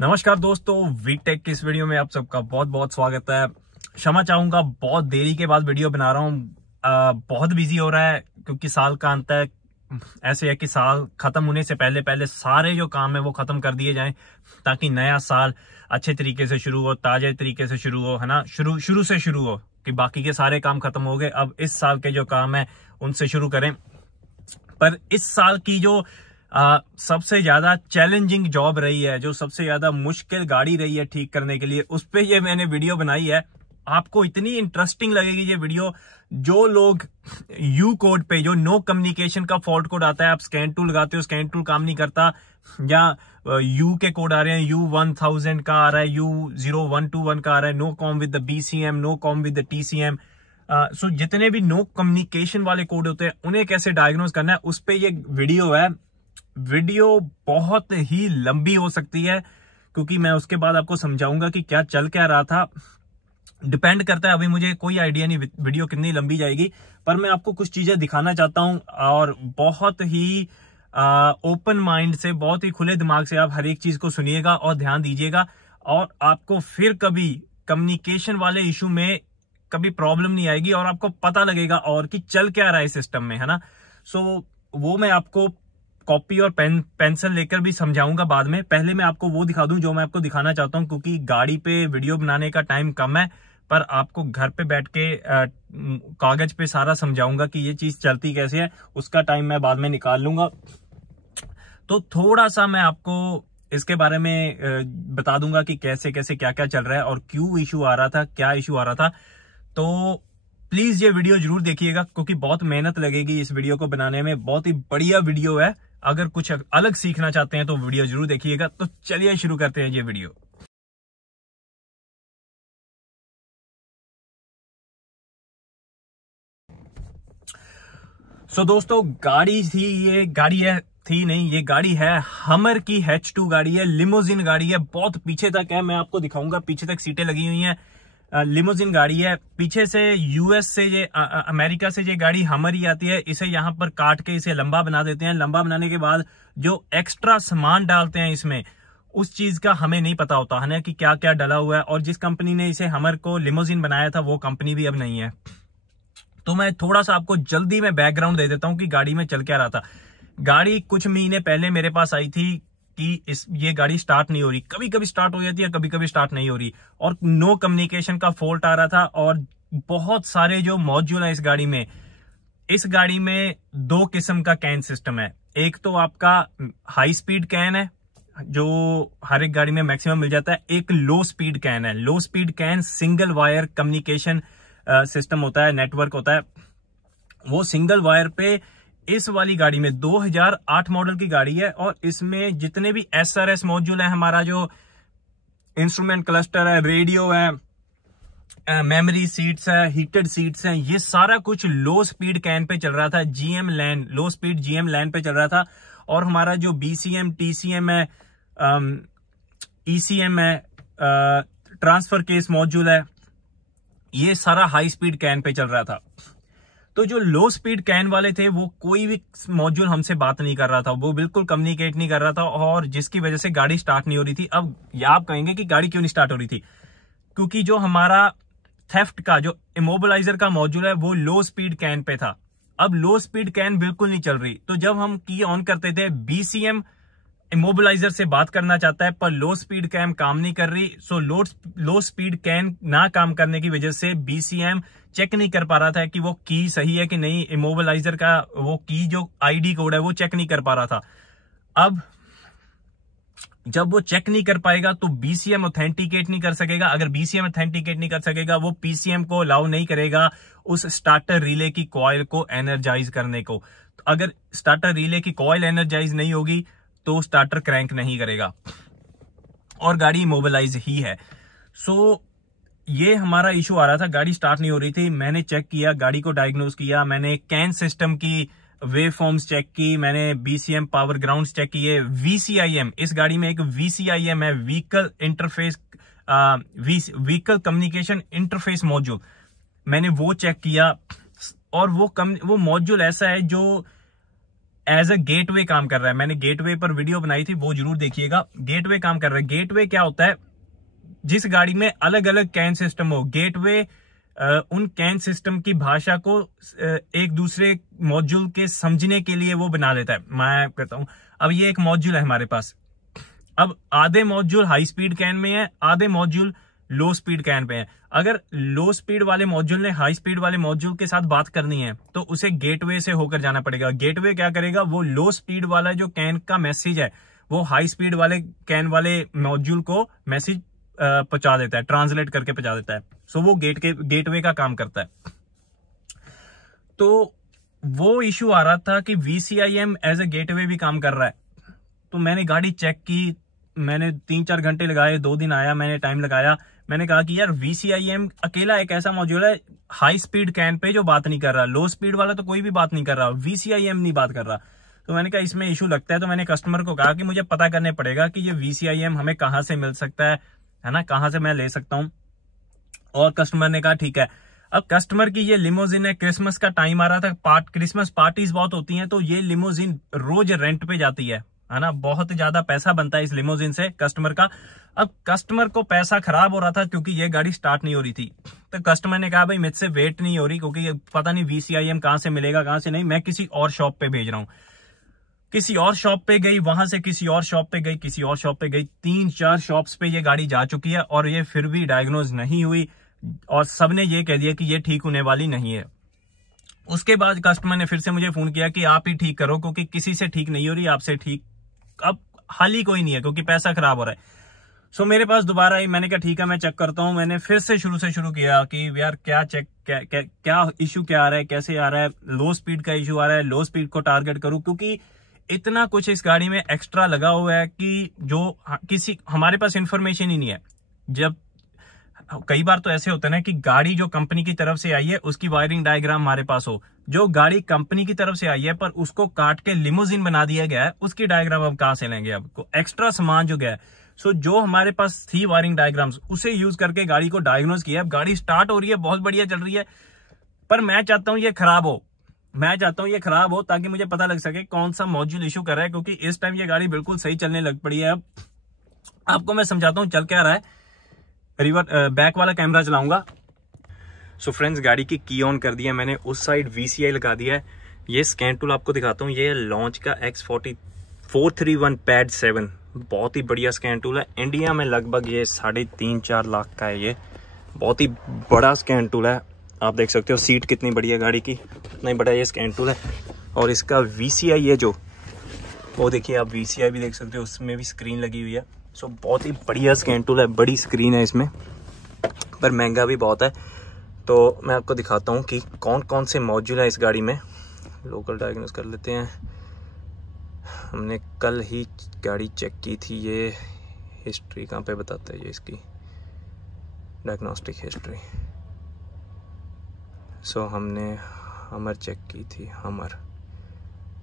नमस्कार दोस्तों, वीटेक की इस वीडियो में आप सबका बहुत बहुत स्वागत है। क्षमा चाहूंगा, बहुत देरी के बाद वीडियो बना रहा हूँ। बहुत बिजी हो रहा है क्योंकि साल का अंत है। ऐसे है कि साल खत्म होने से पहले पहले सारे जो काम है वो खत्म कर दिए जाएं ताकि नया साल अच्छे तरीके से शुरू हो, ताजे तरीके से शुरू हो, है ना। शुरू से शुरू हो कि बाकी के सारे काम खत्म हो गए, अब इस साल के जो काम है उनसे शुरू करें। पर इस साल की जो सबसे ज्यादा चैलेंजिंग जॉब रही है, जो सबसे ज्यादा मुश्किल गाड़ी रही है ठीक करने के लिए, उस पे ये मैंने वीडियो बनाई है। आपको इतनी इंटरेस्टिंग लगेगी ये वीडियो। जो लोग यू कोड पे, जो नो कम्युनिकेशन का फॉल्ट कोड आता है, आप स्कैन टूल लगाते हो, स्कैन टूल काम नहीं करता, या यू के कोड आ रहे हैं, U1000 का आ रहा है, U0121 का आ रहा है, no com with the BCM, no com with the TCM। So जितने भी नो कम्युनिकेशन वाले कोड होते हैं उन्हें कैसे डायग्नोज करना है, उस पे ये वीडियो है। वीडियो बहुत ही लंबी हो सकती है क्योंकि मैं उसके बाद आपको समझाऊंगा कि क्या चल क्या रहा था। डिपेंड करता है, अभी मुझे कोई आइडिया नहीं वीडियो कितनी लंबी जाएगी, पर मैं आपको कुछ चीजें दिखाना चाहता हूं और बहुत ही ओपन माइंड से, बहुत ही खुले दिमाग से आप हर एक चीज को सुनिएगा और ध्यान दीजिएगा, और आपको फिर कभी कम्युनिकेशन वाले इशू में कभी प्रॉब्लम नहीं आएगी और आपको पता लगेगा और कि चल क्या रहा है सिस्टम में, है ना। सो वो मैं आपको कॉपी और पेंसिल लेकर भी समझाऊंगा बाद में। पहले मैं आपको वो दिखा दूं जो मैं आपको दिखाना चाहता हूं, क्योंकि गाड़ी पे वीडियो बनाने का टाइम कम है, पर आपको घर पे बैठ के कागज पे सारा समझाऊंगा कि ये चीज चलती कैसे है। उसका टाइम मैं बाद में निकाल लूंगा। तो थोड़ा सा मैं आपको इसके बारे में बता दूंगा कि कैसे कैसे क्या क्या चल रहा है और क्यों इशू आ रहा था, क्या इशू आ रहा था। तो प्लीज ये वीडियो जरूर देखिएगा क्योंकि बहुत मेहनत लगेगी इस वीडियो को बनाने में। बहुत ही बढ़िया वीडियो है। अगर कुछ अलग सीखना चाहते हैं तो वीडियो जरूर देखिएगा। तो चलिए शुरू करते हैं ये वीडियो। सो दोस्तों, गाड़ी थी, ये गाड़ी है, थी नहीं, ये गाड़ी है हमर की H2 गाड़ी है, लिमोजिन गाड़ी है। बहुत पीछे तक है, मैं आपको दिखाऊंगा, पीछे तक सीटें लगी हुई हैं। लिमोजिन गाड़ी है। पीछे से US से, ये अमेरिका से ये गाड़ी हमर ही आती है। इसे यहाँ पर काट के इसे लंबा बना देते हैं। लंबा बनाने के बाद जो एक्स्ट्रा सामान डालते हैं इसमें, उस चीज का हमें नहीं पता होता है ना कि क्या क्या डला हुआ है। और जिस कंपनी ने इसे हमर को लिमोजिन बनाया था वो कंपनी भी अब नहीं है। तो मैं थोड़ा सा आपको जल्दी में बैकग्राउंड दे देता हूँ कि गाड़ी में चल क्या रहा था। गाड़ी कुछ महीने पहले मेरे पास आई थी कि ये गाड़ी स्टार्ट नहीं हो रही। कभी कभी स्टार्ट हो जाती है, कभी कभी स्टार्ट नहीं हो रही, और नो कम्युनिकेशन का फॉल्ट आ रहा था। और बहुत सारे जो मॉड्यूल है इस गाड़ी में दो किस्म का कैन सिस्टम है। एक तो आपका हाई स्पीड कैन है जो हर एक गाड़ी में मैक्सिमम मिल जाता है। एक लो स्पीड कैन है। लो speed can single wire communication system होता है, नेटवर्क होता है। वो सिंगल वायर पे इस वाली गाड़ी में 2008 मॉडल की गाड़ी है, और इसमें जितने भी SRS मॉड्यूल है, हमारा जो इंस्ट्रूमेंट क्लस्टर है, रेडियो है, मेमोरी सीट्स है, हीटेड सीट्स हैं, ये सारा कुछ लो स्पीड कैन पे चल रहा था। GM लैन, लो स्पीड GM लैन पे चल रहा था। और हमारा जो BCM, TCM है, ECM है, ट्रांसफर केस मॉड्यूल है, ये सारा हाई स्पीड कैन पे चल रहा था। तो जो लो स्पीड कैन वाले थे वो कोई भी मॉड्यूल हमसे बात नहीं कर रहा था, वो बिल्कुल कम्युनिकेट नहीं कर रहा था, और जिसकी वजह से गाड़ी स्टार्ट नहीं हो रही थी। अब आप कहेंगे कि गाड़ी क्यों नहीं स्टार्ट हो रही थी? क्योंकि जो हमारा थेफ्ट का जो इमोबिलाइजर का मॉड्यूल है वो लो स्पीड कैन पे था। अब लो स्पीड कैन बिल्कुल नहीं चल रही, तो जब हम की ऑन करते थे, BCM इमोबिलाइजर से बात करना चाहता है पर लो स्पीड कैन काम नहीं कर रही। सो लो स्पीड कैन ना काम करने की वजह से BCM चेक नहीं कर पा रहा था कि वो की सही है कि नहीं। इमोबिलाइजर का वो की जो ID कोड है वो चेक नहीं कर पा रहा था। अब जब वो चेक नहीं कर पाएगा तो BCM ऑथेंटिकेट नहीं कर सकेगा। अगर BCM ऑथेंटिकेट नहीं कर सकेगा, वो PCM को अलाउ नहीं करेगा उस स्टार्टर रिले की कॉइल को एनर्जाइज करने को। तो अगर स्टार्टर रिले की कॉइल एनर्जाइज नहीं होगी तो स्टार्टर क्रैंक नहीं करेगा और गाड़ी इमोबिलाइज ही है। सो ये हमारा इशू आ रहा था, गाड़ी स्टार्ट नहीं हो रही थी। मैंने चेक किया, गाड़ी को डायग्नोज किया, मैंने कैन सिस्टम की वेव फॉर्म्स चेक की, मैंने BCM पावर ग्राउंड्स चेक किए, VCIM, इस गाड़ी में एक VCIM है, vehicle interface, vehicle communication interface module, मैंने वो चेक किया। और वो मॉड्यूल ऐसा है जो एज अ गेटवे काम कर रहा है। मैंने गेटवे पर वीडियो बनाई थी, वो जरूर देखिएगा। गेटवे काम कर रहा है। गेटवे क्या होता है? जिस गाड़ी में अलग अलग कैन सिस्टम हो, गेटवे उन कैन सिस्टम की भाषा को एक दूसरे मॉड्यूल के समझने के लिए वो बना लेता है। मैं कहता हूं, अब ये एक मॉड्यूल है हमारे पास, अब आधे मॉड्यूल हाई स्पीड कैन में है, आधे module low speed can pay है। अगर लो स्पीड वाले मॉड्यूल ने हाई स्पीड वाले मॉड्यूल के साथ बात करनी है तो उसे गेटवे से होकर जाना पड़ेगा। गेटवे क्या करेगा? वो लो स्पीड वाला जो कैन का मैसेज है वो हाई स्पीड वाले कैन वाले मॉड्यूल को मैसेज पहुंचा देता है, ट्रांसलेट करके पहुंचा देता है। सो वो गेटवे का काम करता है। तो वो इशू आ रहा था कि VCIM एज ए गेटवे भी काम कर रहा है। तो मैंने गाड़ी चेक की, मैंने 3-4 घंटे लगाए, 2 दिन आया, मैंने टाइम लगाया। मैंने कहा कि यार VCIM अकेला एक ऐसा मॉड्यूल है हाई स्पीड कैन पे जो बात नहीं कर रहा, लो स्पीड वाला तो कोई भी बात नहीं कर रहा, VCIM नहीं बात कर रहा। तो मैंने कहा इसमें इशू लगता है। तो मैंने कस्टमर को कहा कि मुझे पता करने पड़ेगा कि ये VCIM हमें कहां से मिल सकता है ना, कहां से मैं ले सकता हूं। और कस्टमर ने कहा ठीक है। अब कस्टमर की ये लिमोजिन है, क्रिसमस का टाइम आ रहा था, क्रिसमस पार्टीज बहुत होती हैं, तो ये लिमोजिन रोज रेंट पे जाती है ना। बहुत ज्यादा पैसा बनता है इस लिमोजिन से कस्टमर का। अब कस्टमर को पैसा खराब हो रहा था क्योंकि ये गाड़ी स्टार्ट नहीं हो रही थी। तो कस्टमर ने कहा भाई मुझसे वेट नहीं हो रही, क्योंकि पता नहीं VCIM कहां से मिलेगा कहां से नहीं, मैं किसी और शॉप पे भेज रहा हूं। किसी और शॉप पे गई, वहां से किसी और शॉप पे गई, किसी और शॉप पे गई, 3-4 शॉप्स पे ये गाड़ी जा चुकी है और ये फिर भी डायग्नोज नहीं हुई और सबने ये कह दिया कि ये ठीक होने वाली नहीं है। उसके बाद कस्टमर ने फिर से मुझे फोन किया कि आप ही ठीक करो, क्योंकि किसी से ठीक नहीं हो रही, आपसे ठीक अब हल ही कोई नहीं है, क्योंकि पैसा खराब हो रहा है। सो मेरे पास दोबारा आई, मैंने कहा ठीक है मैं चेक करता हूं। मैंने फिर से शुरू किया कि यार क्या चेक क्या इशू क्या आ रहा है, कैसे आ रहा है। लो स्पीड का इशू आ रहा है, लो स्पीड को टारगेट करूं, क्योंकि इतना कुछ इस गाड़ी में एक्स्ट्रा लगा हुआ है कि जो किसी हमारे पास इंफॉर्मेशन ही नहीं है। जब कई बार तो ऐसे होता है ना कि गाड़ी जो कंपनी की तरफ से आई है उसकी वायरिंग डायग्राम हमारे पास हो, जो गाड़ी कंपनी की तरफ से आई है पर उसको काट के लिमोजिन बना दिया गया है, उसकी डायग्राम हम कहां से लेंगे? अब एक्स्ट्रा सामान जो गया है, सो जो हमारे पास थी वायरिंग डायग्राम्स उसे यूज करके गाड़ी को डायग्नोज किया। अब गाड़ी स्टार्ट हो रही है, बहुत बढ़िया चल रही है, पर मैं चाहता हूं ये खराब हो, ताकि मुझे पता लग सके कौन सा मॉड्यूल इशू कर रहा है, क्योंकि इस टाइम ये गाड़ी बिल्कुल सही चलने लग पड़ी है। अब आपको मैं समझाता हूं चल क्या रहा है। बैक वाला कैमरा चलाऊंगा। सो फ्रेंड्स, गाड़ी की की ऑन कर दिया मैंने, उस साइड VCI लगा दिया है। ये स्कैन टूल आपको दिखाता हूँ, ये लॉन्च का X431 पैड 7, बहुत ही बढ़िया स्कैन टूल है। इंडिया में लगभग ये 3.5-4 लाख का है। ये बहुत ही बड़ा स्कैन टूल है, आप देख सकते हो सीट कितनी बड़ी है गाड़ी की, इतना ही बड़ा ये स्कैन टूल है। और इसका VCI ये जो वो देखिए आप VCI भी देख सकते हो, उसमें भी स्क्रीन लगी हुई है। सो बहुत ही बढ़िया स्कैन टूल है, बड़ी स्क्रीन है इसमें, पर महंगा भी बहुत है। तो मैं आपको दिखाता हूँ कि कौन कौन से मॉड्यूल है इस गाड़ी में। लोकल डायग्नोस कर लेते हैं। हमने कल ही गाड़ी चेक की थी, ये हिस्ट्री कहाँ पे बताता है ये इसकी डायग्नोस्टिक हिस्ट्री। सो हमने हमर चेक की थी, हमर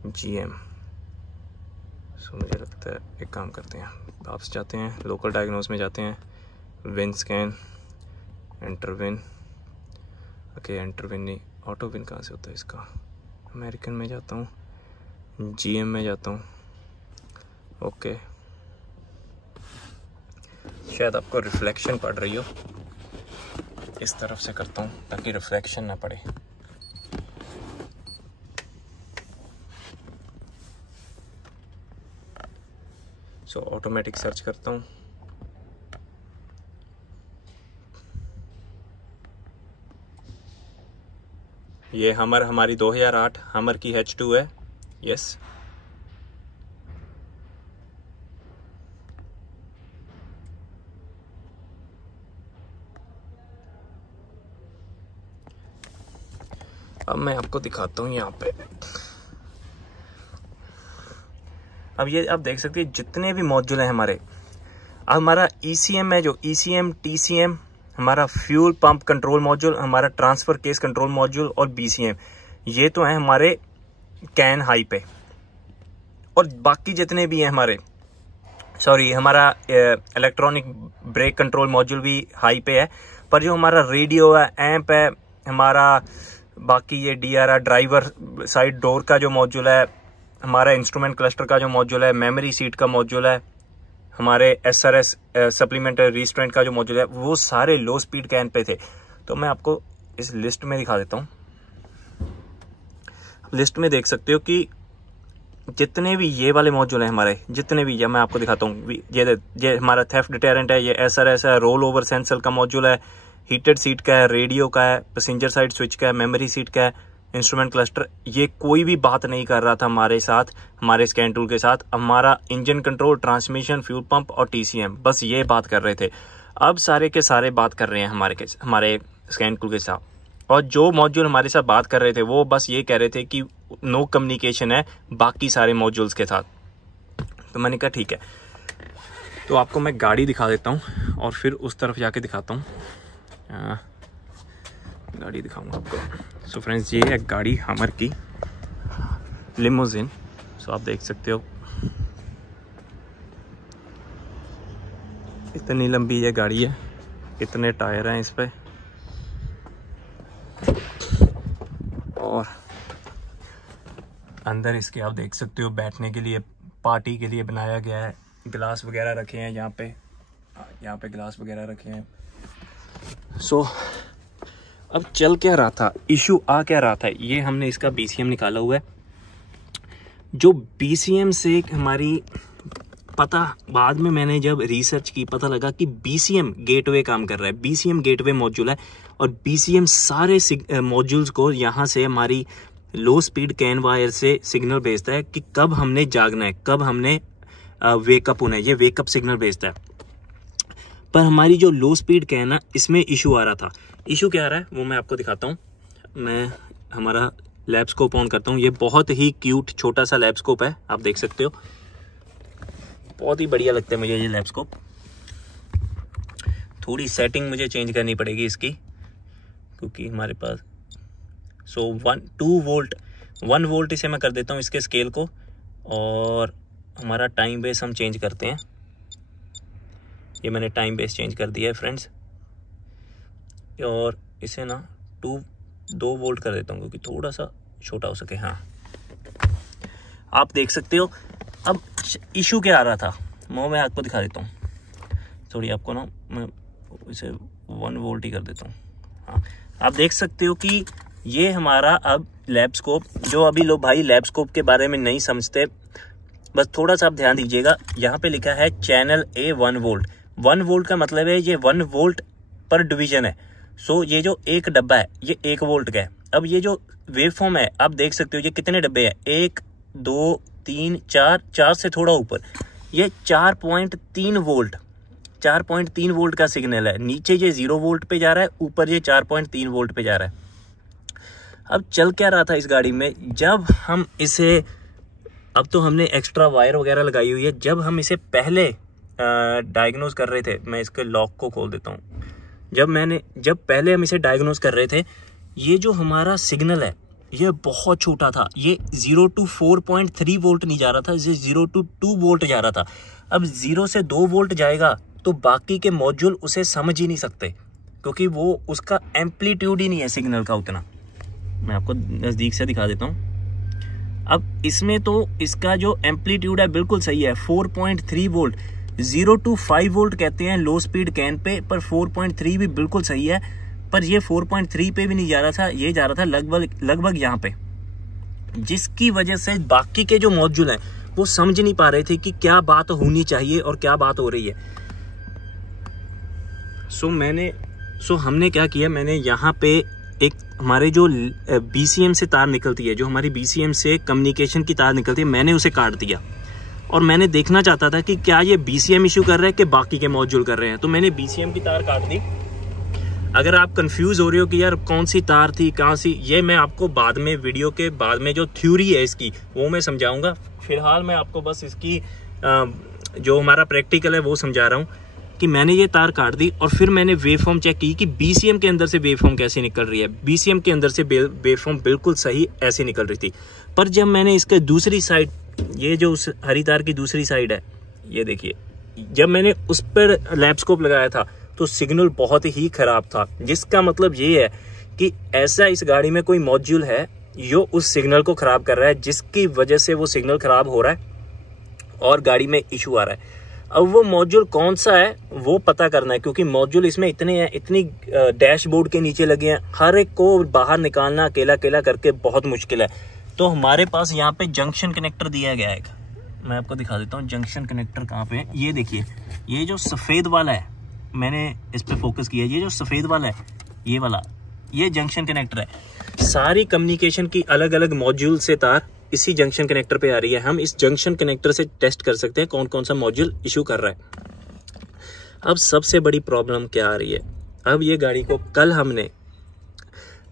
GM। सो मुझे लगता है एक काम करते हैं, वापस जाते हैं, लोकल डायग्नोस में जाते हैं, win scan, enter win. Okay, enter win नहीं, ऑटो विन कहाँ से होता है इसका? अमेरिकन में जाता हूँ, GM में जाता हूँ। ओके, शायद आपको रिफ्लेक्शन पड़ रही हो, इस तरफ से करता हूँ ताकि रिफ्लेक्शन ना पड़े। सो ऑटोमेटिक सर्च करता हूँ। ये हमारी 2008 हमर की H2 है। यस, अब मैं आपको दिखाता हूँ यहाँ पे। अब ये आप देख सकते हैं जितने भी मॉड्यूल हैं हमारे। अब हमारा ECM है, जो ECM, TCM, हमारा फ्यूल पंप कंट्रोल मॉड्यूल, हमारा ट्रांसफर केस कंट्रोल मॉड्यूल और BCM, ये तो है हमारे कैन हाई पे। और बाकी जितने भी हैं हमारा इलेक्ट्रॉनिक ब्रेक कंट्रोल मॉड्यूल भी हाई पे है। पर जो हमारा रेडियो है, एम्प है, हमारा बाकी ये DRR ड्राइवर साइड डोर का जो मॉड्यूल है, हमारा इंस्ट्रूमेंट क्लस्टर का जो मॉड्यूल है, मेमोरी सीट का मॉड्यूल है, हमारे SRS सप्लीमेंटरी रिस्ट्रेंट का जो मॉड्यूल है, वो सारे लो स्पीड कैन पे थे। तो मैं आपको इस लिस्ट में दिखा देता हूँ। लिस्ट में देख सकते हो कि जितने भी ये वाले मॉड्यूल हैं हमारे, जितने भी, या मैं आपको दिखाता हूँ, ये हमारा थेफ्ट डिटेरेंट है, ये SRS है, रोल ओवर सेंसर का मॉड्यूल है, हीटेड सीट का है, रेडियो का है, पैसेंजर साइड स्विच का है, मेमोरी सीट का है, इंस्ट्रूमेंट क्लस्टर। ये कोई भी बात नहीं कर रहा था हमारे साथ, हमारे स्कैन टूल के साथ। हमारा engine control, transmission, fuel pump और TCM, बस ये बात कर रहे थे। अब सारे के सारे बात कर रहे हैं हमारे स्कैन टूल के साथ। और जो मॉड्यूल हमारे साथ बात कर रहे थे वो बस ये कह रहे थे कि नो कम्युनिकेशन है बाकी सारे मॉड्यूल्स के साथ। तो मैंने कहा ठीक है, तो आपको मैं गाड़ी दिखा देता हूँ और फिर उस तरफ जाके दिखाता हूँ, गाड़ी दिखाऊंगा आपको। सो फ्रेंड्स, ये है गाड़ी हमर की लिमोजिन। सो आप देख सकते हो इतनी लंबी ये गाड़ी है, कितने टायर हैं इस पे, और अंदर इसके आप देख सकते हो बैठने के लिए, पार्टी के लिए बनाया गया है। गिलास वगैरह रखे हैं यहाँ पे गिलास वगैरह रखे हैं। सो अब चल क्या रहा था, इशू आ क्या रहा था, ये हमने इसका BCM निकाला हुआ है। जो BCM से हमारी पता, बाद में मैंने जब रिसर्च की पता लगा कि BCM गेटवे काम कर रहा है। BCM गेटवे मॉड्यूल है और BCM सारे मॉड्यूल्स को यहाँ से हमारी लो स्पीड कैन वायर से सिग्नल भेजता है कि कब हमने जागना है, कब हमने वेकअप होना है। ये वेकअप सिग्नल भेजता है। पर हमारी जो लो स्पीड कैन है, इसमें इशू आ रहा था। इशू क्या आ रहा है वो मैं आपको दिखाता हूँ। मैं हमारा लैबस्कोप ऑन करता हूँ। ये बहुत ही क्यूट छोटा सा लैबस्कोप है, आप देख सकते हो, बहुत ही बढ़िया लगता है मुझे ये लैबस्कोप। थोड़ी सेटिंग मुझे चेंज करनी पड़ेगी इसकी, क्योंकि हमारे पास 1 वोल्ट इसे मैं कर देता हूँ इसके स्केल को, और हमारा टाइम बेस हम चेंज करते हैं। ये मैंने टाइम बेस चेंज कर दिया है फ्रेंड्स, और इसे ना 2 वोल्ट कर देता हूँ क्योंकि थोड़ा सा छोटा हो सके। हाँ, आप देख सकते हो। अब इशू क्या आ रहा था वो मैं आपको दिखा देता हूँ। थोड़ी आपको ना मैं इसे 1 वोल्ट ही कर देता हूँ। हाँ, आप देख सकते हो कि ये हमारा अब लैबस्कोप, जो अभी लोग भाई लैबस्कोप के बारे में नहीं समझते, बस थोड़ा सा आप ध्यान दीजिएगा। यहाँ पे लिखा है चैनल A 1 वोल्ट। 1 वोल्ट का मतलब है ये 1 वोल्ट पर डिवीजन है। सो ये जो एक डब्बा है ये 1 वोल्ट का है। अब ये जो वेवफॉर्म है आप देख सकते हो ये कितने डब्बे हैं, 1 2 3 4 से थोड़ा ऊपर, ये 4.3 वोल्ट 4.3 वोल्ट का सिग्नल है। नीचे ये 0 वोल्ट पे जा रहा है, ऊपर ये 4.3 वोल्ट पे जा रहा है। अब चल क्या रहा था इस गाड़ी में, जब हम इसे, अब तो हमने एक्स्ट्रा वायर वगैरह लगाई हुई है, जब हम इसे पहले डायग्नोज कर रहे थे, मैं इसके लॉक को खोल देता हूँ। जब पहले हम इसे डायग्नोज कर रहे थे, ये जो हमारा सिग्नल है ये बहुत छोटा था। ये 0 to 4.3 वोल्ट नहीं जा रहा था, ये 0 to 2 वोल्ट जा रहा था। अब 0 से 2 वोल्ट जाएगा तो बाकी के मॉड्यूल उसे समझ ही नहीं सकते, क्योंकि वो उसका एम्पलीट्यूड ही नहीं है सिग्नल का उतना। मैं आपको नज़दीक से दिखा देता हूँ। अब इसमें तो इसका जो एम्पलीट्यूड है बिल्कुल सही है, 4.3 वोल्ट। 0 to 5 वोल्ट कहते हैं लो स्पीड कैन पे, पर 4.3 भी बिल्कुल सही है। पर ये 4.3 पे भी नहीं जा रहा था, ये जा रहा था लगभग यहाँ पे, जिसकी वजह से बाकी के जो मॉड्यूल हैं वो समझ नहीं पा रहे थे कि क्या बात होनी चाहिए और क्या बात हो रही है। सो हमने क्या किया, मैंने यहाँ पे एक हमारे जो BCM से तार निकलती है, जो हमारी BCM से कम्युनिकेशन की तार निकलती है, मैंने उसे काट दिया। और मैंने देखना चाहता था कि क्या ये BCM इशू कर रहा है कि बाकी के मॉड्यूल कर रहे हैं। तो मैंने BCM की तार काट दी। अगर आप कंफ्यूज हो रहे हो कि यार कौन सी तार थी, कहाँ सी, ये मैं आपको बाद में, वीडियो के बाद में जो थ्योरी है इसकी वो मैं समझाऊंगा। फिलहाल मैं आपको बस इसकी जो हमारा प्रैक्टिकल है वो समझा रहा हूँ कि मैंने ये तार काट दी। और फिर मैंने वेवफॉर्म चेक की कि BCM के अंदर से वेवफॉर्म कैसे निकल रही है। BCM के अंदर से वेवफॉर्म बिल्कुल सही ऐसे निकल रही थी। पर जब मैंने इसके दूसरी साइड, ये जो उस हरी तार की दूसरी साइड है, ये देखिए, जब मैंने उस पर लैबस्कोप लगाया था तो सिग्नल बहुत ही खराब था। जिसका मतलब ये है कि ऐसा इस गाड़ी में कोई मॉड्यूल है यो उस सिग्नल को खराब कर रहा है, जिसकी वजह से वो सिग्नल खराब हो रहा है और गाड़ी में इशू आ रहा है। अब वो मॉड्यूल कौन सा है वो पता करना है, क्योंकि मॉड्यूल इसमें इतने हैं, इतनी डैशबोर्ड के नीचे लगे हैं, हर एक को बाहर निकालना अकेला अकेला करके बहुत मुश्किल है। तो हमारे पास यहाँ पे जंक्शन कनेक्टर दिया गया है। मैं आपको दिखा देता हूँ जंक्शन कनेक्टर कहाँ पे है। ये देखिए, ये जो सफ़ेद वाला है, मैंने इस पे फोकस किया, ये जो सफ़ेद वाला है, ये वाला, ये जंक्शन कनेक्टर है। सारी कम्युनिकेशन की अलग अलग मॉड्यूल से तार इसी जंक्शन कनेक्टर पे आ रही है। हम इस जंक्शन कनेक्टर से टेस्ट कर सकते हैं कौन कौन सा मॉड्यूल इशू कर रहा है। अब सबसे बड़ी प्रॉब्लम क्या आ रही है, अब ये गाड़ी को कल हमने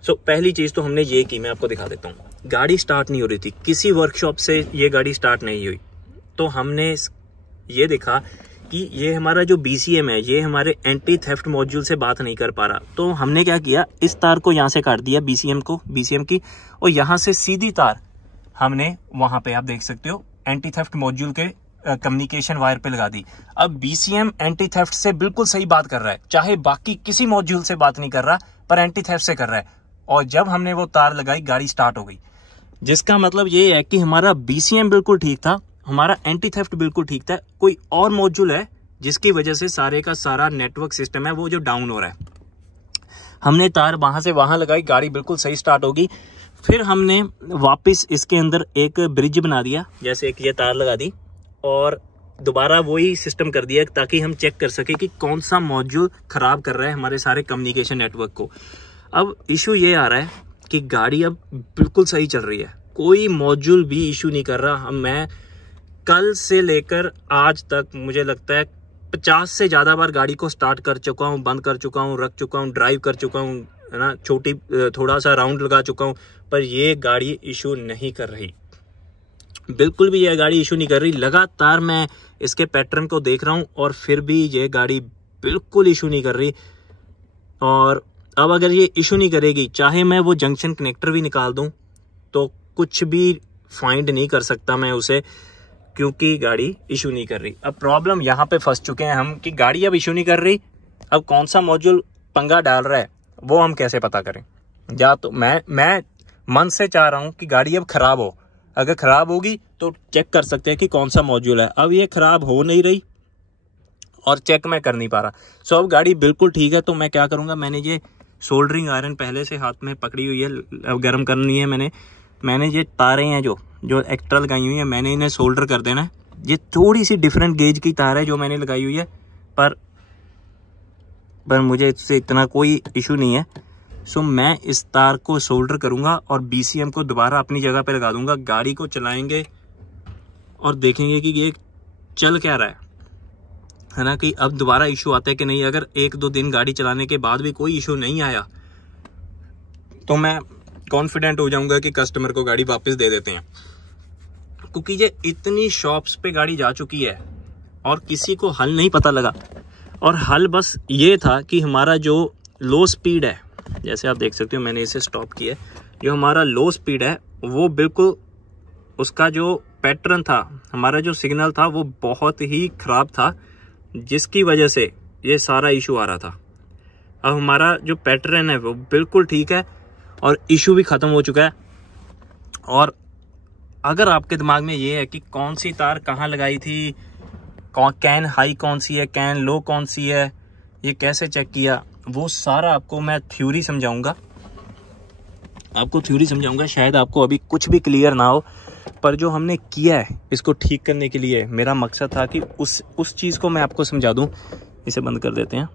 पहली चीज़ तो हमने ये की, मैं आपको दिखा देता हूँ। गाड़ी स्टार्ट नहीं हो रही थी, किसी वर्कशॉप से ये गाड़ी स्टार्ट नहीं हुई। तो हमने ये देखा कि ये हमारा जो BCM है, ये हमारे एंटी थेफ्ट मॉड्यूल से बात नहीं कर पा रहा। तो हमने क्या किया, इस तार को यहाँ से काट दिया BCM की, और यहाँ से सीधी तार हमने वहां पे आप देख सकते हो एंटी थेफ्ट मॉड्यूल के कम्युनिकेशन वायर पे लगा दी। अब BCM एंटी थेफ्ट से बिल्कुल सही बात कर रहा है, चाहे बाकी किसी मॉड्यूल से बात नहीं कर रहा, पर एंटी थेफ्ट से कर रहा है। और जब हमने वो तार लगाई, गाड़ी स्टार्ट हो गई, जिसका मतलब ये है कि हमारा BCM बिल्कुल ठीक था, हमारा एंटी थेफ्ट बिल्कुल ठीक था। कोई और मॉड्यूल है जिसकी वजह से सारे का सारा नेटवर्क सिस्टम है वो जो डाउन हो रहा है। हमने तार वहां से वहां लगाई, गाड़ी बिल्कुल सही स्टार्ट होगी। फिर हमने वापस इसके अंदर एक ब्रिज बना दिया, जैसे एक ये तार लगा दी, और दोबारा वही सिस्टम कर दिया ताकि हम चेक कर सके कि कौन सा मॉड्यूल खराब कर रहा है हमारे सारे कम्युनिकेशन नेटवर्क को। अब इशू ये आ रहा है कि गाड़ी अब बिल्कुल सही चल रही है, कोई मॉड्यूल भी इशू नहीं कर रहा। मैं कल से लेकर आज तक मुझे लगता है 50 से ज़्यादा बार गाड़ी को स्टार्ट कर चुका हूँ, बंद कर चुका हूँ, रख चुका हूँ, ड्राइव कर चुका हूँ, है ना, छोटी थोड़ा सा राउंड लगा चुका हूँ, पर ये गाड़ी इशू नहीं कर रही, बिल्कुल भी ये गाड़ी इशू नहीं कर रही। लगातार मैं इसके पैटर्न को देख रहा हूँ और फिर भी ये गाड़ी बिल्कुल इशू नहीं कर रही। और अब अगर ये इशू नहीं करेगी, चाहे मैं वो जंक्शन कनेक्टर भी निकाल दूं तो कुछ भी फाइंड नहीं कर सकता मैं उसे, क्योंकि गाड़ी इशू नहीं कर रही। अब प्रॉब्लम यहाँ पे फंस चुके हैं हम कि गाड़ी अब इशू नहीं कर रही, अब कौन सा मॉड्यूल पंगा डाल रहा है वो हम कैसे पता करें। या तो मैं मन से चाह रहा हूँ कि गाड़ी अब खराब हो, अगर खराब होगी तो चेक कर सकते हैं कि कौन सा मॉड्यूल है। अब ये खराब हो नहीं रही और चेक मैं कर नहीं पा रहा। अब गाड़ी बिल्कुल ठीक है। तो मैं क्या करूँगा, मैंने ये सोल्डरिंग आयरन पहले से हाथ में पकड़ी हुई है, गर्म करनी है मैंने ये तारें हैं जो एक्स्ट्रा लगाई हुई है, मैंने इन्हें सोल्डर कर देना है। ये थोड़ी सी डिफरेंट गेज की तार है जो मैंने लगाई हुई है, पर मुझे इससे इतना कोई इशू नहीं है। मैं इस तार को सोल्डर करूंगा और BCM को दोबारा अपनी जगह पे लगा दूंगा। गाड़ी को चलाएंगे और देखेंगे कि ये चल क्या रहा है ना, कि अब दोबारा इशू आता है कि नहीं। अगर 1-2 दिन गाड़ी चलाने के बाद भी कोई इशू नहीं आया तो मैं कॉन्फिडेंट हो जाऊंगा कि कस्टमर को गाड़ी वापस दे देते हैं, क्योंकि ये इतनी शॉप्स पे गाड़ी जा चुकी है और किसी को हल नहीं पता लगा। और हल बस ये था कि हमारा जो लो स्पीड है, जैसे आप देख सकते हो मैंने इसे स्टॉप किया, जो हमारा लो स्पीड है वो बिल्कुल उसका जो पैटर्न था, हमारा जो सिग्नल था वो बहुत ही खराब था, जिसकी वजह से ये सारा इशू आ रहा था। अब हमारा जो पैटर्न है वो बिल्कुल ठीक है और इशू भी ख़त्म हो चुका है। और अगर आपके दिमाग में ये है कि कौन सी तार कहाँ लगाई थी, कैन हाई कौन सी है, कैन लो कौन सी है, ये कैसे चेक किया, वो सारा आपको मैं थ्योरी समझाऊंगा। शायद आपको अभी कुछ भी क्लियर ना हो, पर जो हमने किया है इसको ठीक करने के लिए मेरा मकसद था कि उस चीज़ को मैं आपको समझा दूं। इसे बंद कर देते हैं।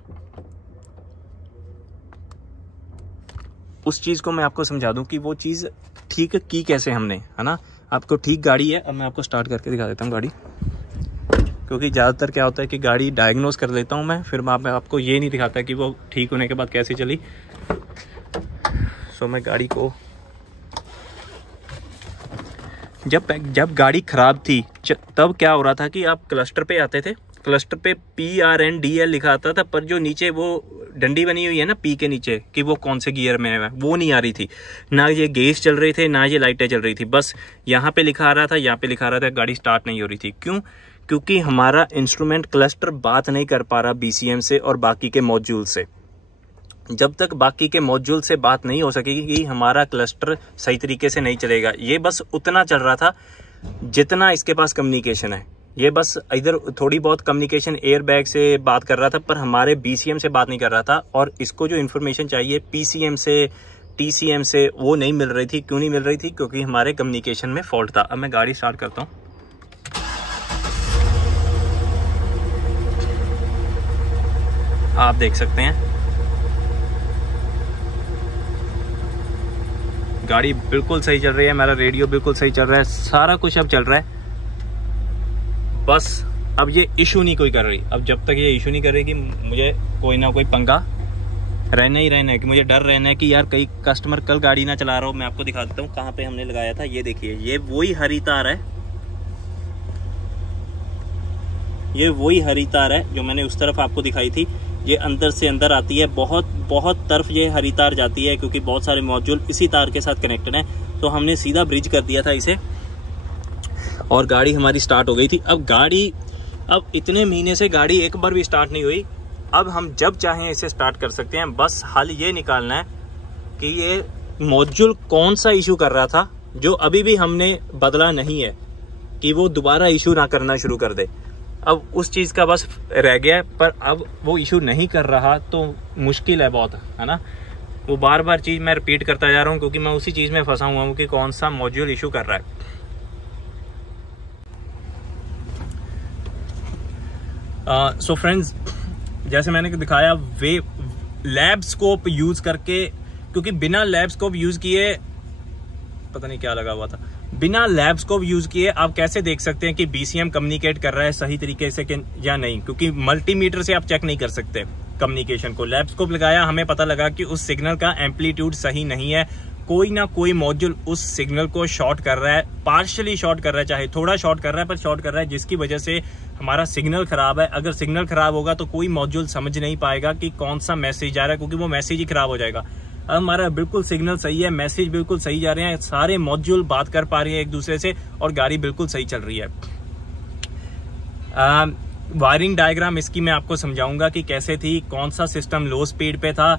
उस चीज़ को मैं आपको समझा दूं कि वो चीज़ ठीक की कैसे हमने, है ना। आपको ठीक गाड़ी है। अब मैं आपको स्टार्ट करके दिखा देता हूँ गाड़ी, क्योंकि ज़्यादातर क्या होता है कि गाड़ी डायग्नोस कर लेता हूँ मैं, फिर मैं आपको ये नहीं दिखाता कि वो ठीक होने के बाद कैसे चली। मैं गाड़ी को जब गाड़ी ख़राब थी तब क्या हो रहा था कि आप क्लस्टर पे आते थे, क्लस्टर पे PRNDL लिखा आता था, पर जो नीचे वो डंडी बनी हुई है ना P के नीचे कि वो कौन से गियर में है वो नहीं आ रही थी। ना ये गेज चल रहे थे, ना ये लाइटें चल रही थी, बस यहाँ पे लिखा आ रहा था, यहाँ पे लिखा आ रहा था, गाड़ी स्टार्ट नहीं हो रही थी। क्यों? क्योंकि हमारा इंस्ट्रूमेंट क्लस्टर बात नहीं कर पा रहा BCM से और बाकी के मॉड्यूल से। जब तक बाकी के मॉड्यूल से बात नहीं हो सकेगी कि हमारा क्लस्टर सही तरीके से नहीं चलेगा। ये बस उतना चल रहा था जितना इसके पास कम्युनिकेशन है। ये बस इधर थोड़ी बहुत कम्युनिकेशन एयर बैग से बात कर रहा था, पर हमारे BCM से बात नहीं कर रहा था। और इसको जो इन्फॉर्मेशन चाहिए PCM से, TCM से, वो नहीं मिल रही थी। क्यों नहीं मिल रही थी? क्योंकि हमारे कम्युनिकेशन में फॉल्ट था। अब मैं गाड़ी स्टार्ट करता हूँ। आप देख सकते हैं गाड़ी बिल्कुल सही चल रही है, मेरा रेडियो बिल्कुल सही चल रहा है, सारा कुछ अब चल रहा है। बस अब ये इशू नहीं कोई कर रही। अब जब तक ये इशू नहीं करेगी, मुझे कोई ना कोई पंगा रहना ही रहना है, कि मुझे डर रहना है कि यार कई कस्टमर कल गाड़ी ना चला रहा हो। मैं आपको दिखा देता हूँ कहाँ पे हमने लगाया था। ये देखिए, ये वही हरी तार है, ये वही हरी तार है जो मैंने उस तरफ आपको दिखाई थी। ये अंदर से अंदर आती है, बहुत तरफ ये हरी तार जाती है, क्योंकि बहुत सारे मॉड्यूल इसी तार के साथ कनेक्टेड हैं। तो हमने सीधा ब्रिज कर दिया था इसे और गाड़ी हमारी स्टार्ट हो गई थी। अब इतने महीने से गाड़ी एक बार भी स्टार्ट नहीं हुई। अब हम जब चाहें इसे स्टार्ट कर सकते हैं। बस हल ये निकालना है कि ये मॉड्यूल कौन सा इशू कर रहा था, जो अभी भी हमने बदला नहीं है, कि वो दोबारा इशू ना करना शुरू कर दे। अब उस चीज़ का बस रह गया है, पर अब वो इशू नहीं कर रहा तो मुश्किल है बहुत, है ना। वो बार बार चीज़ मैं रिपीट करता जा रहा हूँ, क्योंकि मैं उसी चीज़ में फंसा हुआ हूँ कि कौन सा मॉड्यूल इशू कर रहा है। सो फ्रेंड्स, जैसे मैंने दिखाया, वे लैब स्कोप यूज करके, क्योंकि बिना लैब स्कोप यूज किए, पता नहीं क्या लगा हुआ था, बिना लैब स्कोप यूज किए आप कैसे देख सकते हैं कि BCM कम्युनिकेट कर रहा है सही तरीके से या नहीं? क्योंकि मल्टीमीटर से आप चेक नहीं कर सकते कम्युनिकेशन को। लैब स्कोप लगाया, हमें पता लगा कि उस सिग्नल का एम्पलीट्यूड सही नहीं है, कोई ना कोई मॉड्यूल उस सिग्नल को शॉर्ट कर रहा है, पार्शियली शॉर्ट कर रहा है, चाहे थोड़ा शॉर्ट कर रहा है पर शॉर्ट कर रहा है, जिसकी वजह से हमारा सिग्नल खराब है। अगर सिग्नल खराब होगा तो कोई मॉड्यूल समझ नहीं पाएगा कि कौन सा मैसेज आ रहा है, क्योंकि वो मैसेज ही खराब हो जाएगा। अब हमारा बिल्कुल सिग्नल सही है, मैसेज बिल्कुल सही जा रहे हैं, सारे मॉड्यूल बात कर पा रहे हैं एक दूसरे से, और गाड़ी बिल्कुल सही चल रही है। वायरिंग डायग्राम इसकी मैं आपको समझाऊंगा कि कैसे थी, कौन सा सिस्टम लो स्पीड पे था,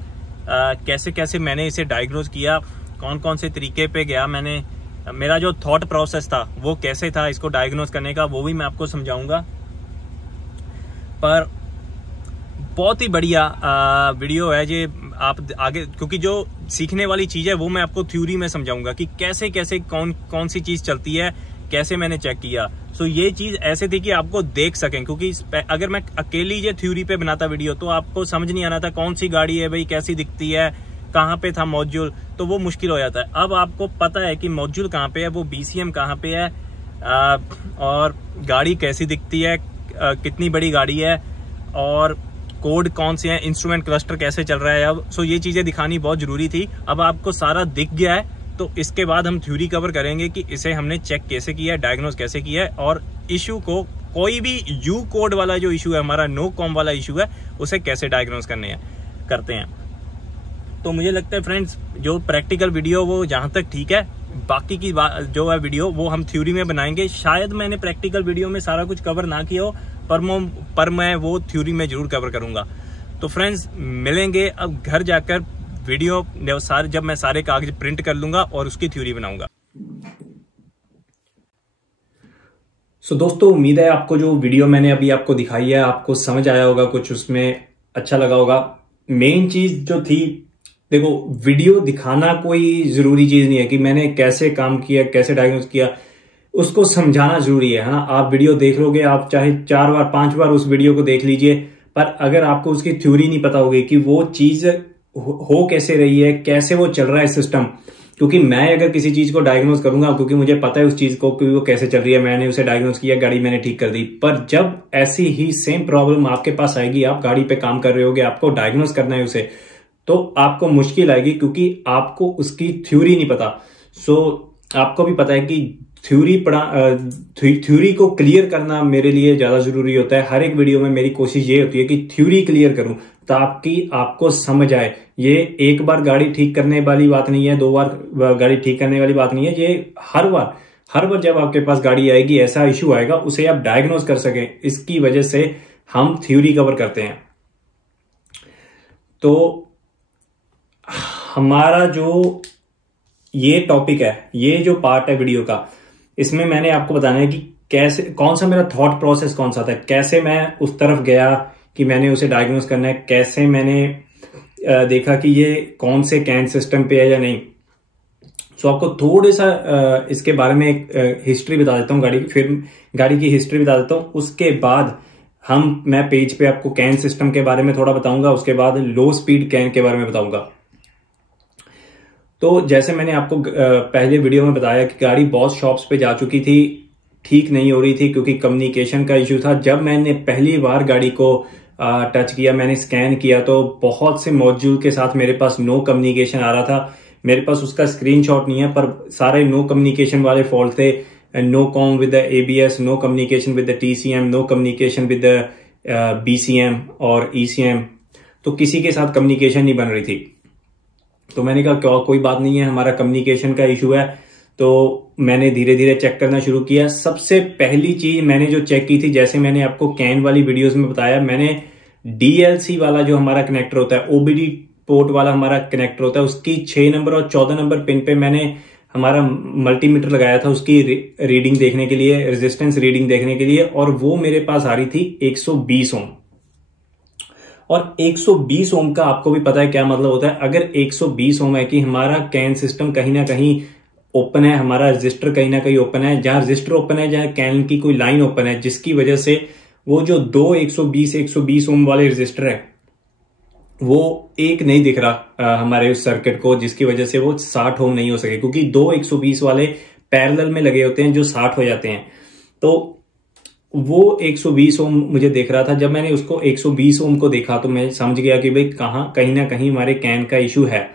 कैसे कैसे मैंने इसे डायग्नोज किया, कौन कौन से तरीके पे गया मैंने, मेरा जो थॉट प्रोसेस था वो कैसे था इसको डायग्नोज करने का, वो भी मैं आपको समझाऊंगा। पर बहुत ही बढ़िया वीडियो है ये। आप आगे, क्योंकि जो सीखने वाली चीज है वो मैं आपको थ्योरी में समझाऊंगा कि कैसे कैसे कौन सी चीज चलती है, कैसे मैंने चेक किया। सो ये चीज ऐसे थी कि आपको देख सकें, क्योंकि अगर मैं अकेली ये थ्योरी पे बनाता वीडियो तो आपको समझ नहीं आना था कौन सी गाड़ी है भाई, कैसी दिखती है, कहाँ पे था मॉड्यूल, तो वो मुश्किल हो जाता है। अब आपको पता है कि मॉड्यूल कहाँ पे है, वो BCM कहाँ पे है, और गाड़ी कैसी दिखती है, कितनी बड़ी गाड़ी है, और कोड कौन से हैं, इंस्ट्रूमेंट क्लस्टर कैसे चल रहा है। अब सो ये चीजें दिखानी बहुत जरूरी थी। अब आपको सारा दिख गया है, तो इसके बाद हम थ्योरी कवर करेंगे कि इसे हमने चेक कैसे किया है, डायग्नोज कैसे किया है, और इशू को, कोई भी यू कोड वाला जो इशू है, हमारा नो कॉम वाला इशू है, उसे कैसे डायग्नोज करते हैं। तो मुझे लगता है फ्रेंड्स, जो प्रैक्टिकल वीडियो वो जहां तक ठीक है, बाकी की जो है वीडियो वो हम थ्योरी में बनाएंगे। शायद मैंने प्रैक्टिकल वीडियो में सारा कुछ कवर ना किया हो, पर मैं वो थ्योरी में जरूर कवर करूंगा। तो फ्रेंड्स, मिलेंगे अब घर जाकर वीडियो, जब मैं सारे कागज प्रिंट कर लूंगा और उसकी थ्योरी बनाऊंगा। सो दोस्तों, उम्मीद है आपको जो वीडियो मैंने अभी आपको दिखाई है आपको समझ आया होगा, कुछ उसमें अच्छा लगा होगा। मेन चीज जो थी, देखो, वीडियो दिखाना कोई जरूरी चीज नहीं है कि मैंने कैसे काम किया, कैसे डायग्नोज किया, उसको समझाना जरूरी है ना। आप वीडियो देख लोगे, आप चाहे 4 बार 5 बार उस वीडियो को देख लीजिए, पर अगर आपको उसकी थ्योरी नहीं पता होगी कि वो चीज हो कैसे रही है, कैसे वो चल रहा है सिस्टम, क्योंकि मैं अगर किसी चीज को डायग्नोज करूंगा, क्योंकि मुझे पता है उस चीज को कि वो कैसे चल रही है, मैंने उसे डायग्नोज किया, गाड़ी मैंने ठीक कर दी। पर जब ऐसी ही सेम प्रॉब्लम आपके पास आएगी, आप गाड़ी पे काम कर रहे होगे, आपको डायग्नोज करना है उसे, तो आपको मुश्किल आएगी, क्योंकि आपको उसकी थ्योरी नहीं पता। सो आपको भी पता है कि थ्योरी को क्लियर करना मेरे लिए ज्यादा जरूरी होता है। हर एक वीडियो में मेरी कोशिश ये होती है कि थ्योरी क्लियर करूं, ताकि आपको समझ आए। ये एक बार गाड़ी ठीक करने वाली बात नहीं है, 2 बार गाड़ी ठीक करने वाली बात नहीं है। ये हर बार जब आपके पास गाड़ी आएगी, ऐसा इश्यू आएगा, उसे आप डायग्नोज कर सकें, इसकी वजह से हम थ्योरी कवर करते हैं। तो हमारा जो ये टॉपिक है, ये जो पार्ट है वीडियो का, इसमें मैंने आपको बताना है कि कैसे, कौन सा मेरा थॉट प्रोसेस कौन सा था, कैसे मैं उस तरफ गया कि मैंने उसे डायग्नोस करना है, कैसे मैंने देखा कि ये कौन से कैन सिस्टम पे है या नहीं। सो आपको थोड़े सा इसके बारे में एक हिस्ट्री बता देता हूँ गाड़ी की, फिर गाड़ी की हिस्ट्री बता देता हूँ। उसके बाद मैं पेज पे आपको कैन सिस्टम के बारे में थोड़ा बताऊंगा, उसके बाद लो स्पीड कैन के बारे में बताऊंगा। तो जैसे मैंने आपको पहले वीडियो में बताया कि गाड़ी बहुत शॉप्स पे जा चुकी थी, ठीक नहीं हो रही थी क्योंकि कम्युनिकेशन का इश्यू था। जब मैंने पहली बार गाड़ी को टच किया, मैंने स्कैन किया, तो बहुत से मॉड्यूल के साथ मेरे पास नो कम्युनिकेशन आ रहा था। मेरे पास उसका स्क्रीनशॉट नहीं है, पर सारे नो कम्युनिकेशन वाले फॉल्ट थे। No com with the ABS, no communication with the TCM, no communication with the BCM और ईसीएम। तो किसी के साथ कम्युनिकेशन नहीं बन रही थी। तो मैंने कहा क्या, कोई बात नहीं है, हमारा कम्युनिकेशन का इशू है। तो मैंने धीरे धीरे चेक करना शुरू किया। सबसे पहली चीज मैंने जो चेक की थी, जैसे मैंने आपको कैन वाली वीडियोस में बताया, मैंने डीएलसी वाला जो हमारा कनेक्टर होता है, ओबीडी पोर्ट वाला हमारा कनेक्टर होता है, उसकी 6 नंबर और 14 नंबर पिन पे मैंने हमारा मल्टीमीटर लगाया था उसकी रीडिंग देखने के लिए, रेजिस्टेंस रीडिंग देखने के लिए, और वो मेरे पास आ रही थी 120 ओम। और 120 ओम का आपको भी पता है क्या मतलब होता है। अगर 120 ओम है कि हमारा कैन सिस्टम कहीं ना कहीं ओपन है, हमारा रजिस्टर कहीं ना कहीं ओपन है, जहां रजिस्टर ओपन है, जहां कैन की कोई लाइन ओपन है, जिसकी वजह से वो जो दो 120 ओम वाले रजिस्टर है वो एक नहीं दिख रहा हमारे उस सर्किट को, जिसकी वजह से वो 60 ओम नहीं हो सके, क्योंकि दो 120 वाले पैरेलल में लगे होते हैं जो 60 हो जाते हैं। तो वो 120 ओम मुझे देख रहा था। जब मैंने उसको 120 ओम को देखा तो मैं समझ गया कि भाई कहीं ना कहीं हमारे कैन का इशू है।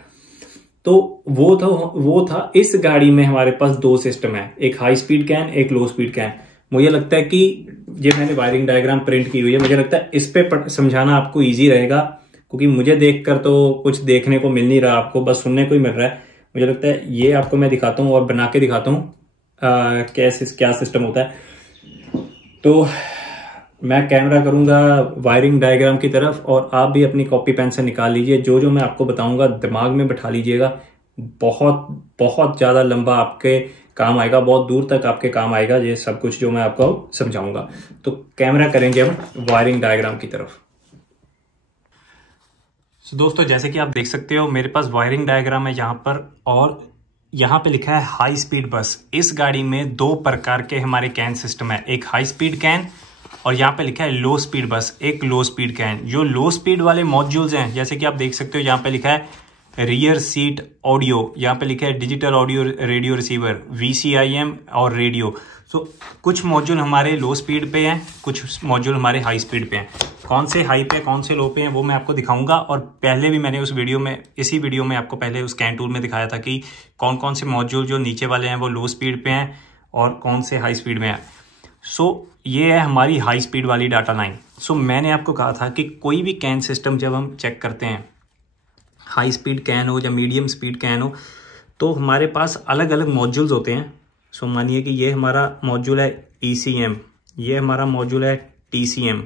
तो वो था इस गाड़ी में हमारे पास दो सिस्टम है, एक हाई स्पीड कैन, एक लो स्पीड कैन। मुझे लगता है कि ये मैंने वायरिंग डायग्राम प्रिंट की हुई है, मुझे लगता है इस पे समझाना आपको ईजी रहेगा, क्योंकि मुझे देखकर तो कुछ देखने को मिल नहीं रहा, आपको बस सुनने को ही मिल रहा है। मुझे लगता है ये आपको मैं दिखाता हूँ और बना के दिखाता हूँ क्या सिस्टम होता है। तो मैं कैमरा करूंगा वायरिंग डायग्राम की तरफ, और आप भी अपनी कॉपी पेन से निकाल लीजिए। जो जो मैं आपको बताऊंगा दिमाग में बैठा लीजिएगा, बहुत बहुत ज्यादा लंबा आपके काम आएगा, बहुत दूर तक आपके काम आएगा ये सब कुछ जो मैं आपको समझाऊंगा। तो कैमरा करेंगे हम वायरिंग डायग्राम की तरफ। तो दोस्तों जैसे कि आप देख सकते हो मेरे पास वायरिंग डायग्राम है यहाँ पर, और यहाँ पे लिखा है हाई स्पीड बस। इस गाड़ी में दो प्रकार के हमारे कैन सिस्टम है, एक हाई स्पीड कैन और यहाँ पे लिखा है लो स्पीड बस, एक लो स्पीड कैन। जो लो स्पीड वाले मॉड्यूल्स हैं, जैसे कि आप देख सकते हो यहाँ पे लिखा है रियर सीट ऑडियो, यहाँ पे लिखा है digital audio radio receiver, VCIM और रेडियो। सो कुछ मॉड्यूल हमारे लो स्पीड पे हैं, कुछ मॉड्यूल हमारे हाई स्पीड पे हैं। कौन से हाई पे कौन से लो पे हैं वो मैं आपको दिखाऊंगा। और पहले भी मैंने इसी वीडियो में आपको पहले उस कैन टूल में दिखाया था कि कौन कौन से मॉड्यूल जो नीचे वाले हैं वो लो स्पीड पे हैं और कौन से हाई स्पीड में हैं। सो ये है हमारी हाई स्पीड वाली डाटा लाइन। सो मैंने आपको कहा था कि कोई भी कैन सिस्टम जब हम चेक करते हैं, हाई स्पीड कैन हो या मीडियम स्पीड कैन हो, तो हमारे पास अलग अलग मॉड्यूल्स होते हैं। सो मानिए कि ये हमारा मॉड्यूल है ECM, ये हमारा मॉड्यूल है TCM,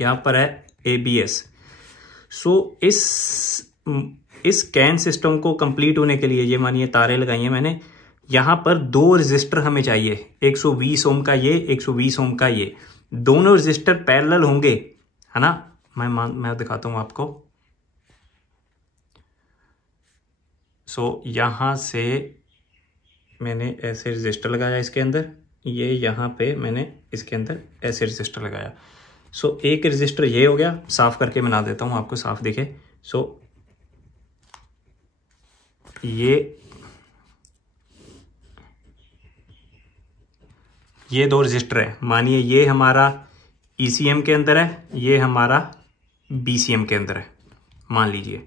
यहाँ पर है ABS। सो इस कैन सिस्टम को कंप्लीट होने के लिए ये मानिए तारें लगाई हैं मैंने, यहाँ पर दो रजिस्टर हमें चाहिए, 120 ओम का ये, 120 ओम का ये, दोनों रजिस्टर पैरेलल होंगे, है ना। मैं दिखाता हूँ आपको। सो यहाँ से मैंने ऐसे रजिस्टर लगाया इसके अंदर, ये यहाँ पे मैंने इसके अंदर ऐसे रजिस्टर लगाया। सो एक रजिस्टर ये हो गया, साफ करके बना देता हूँ आपको साफ दिखे। सो ये दो रजिस्टर है, मानिए ये हमारा ECM के अंदर है, ये हमारा BCM के अंदर है, मान लीजिए।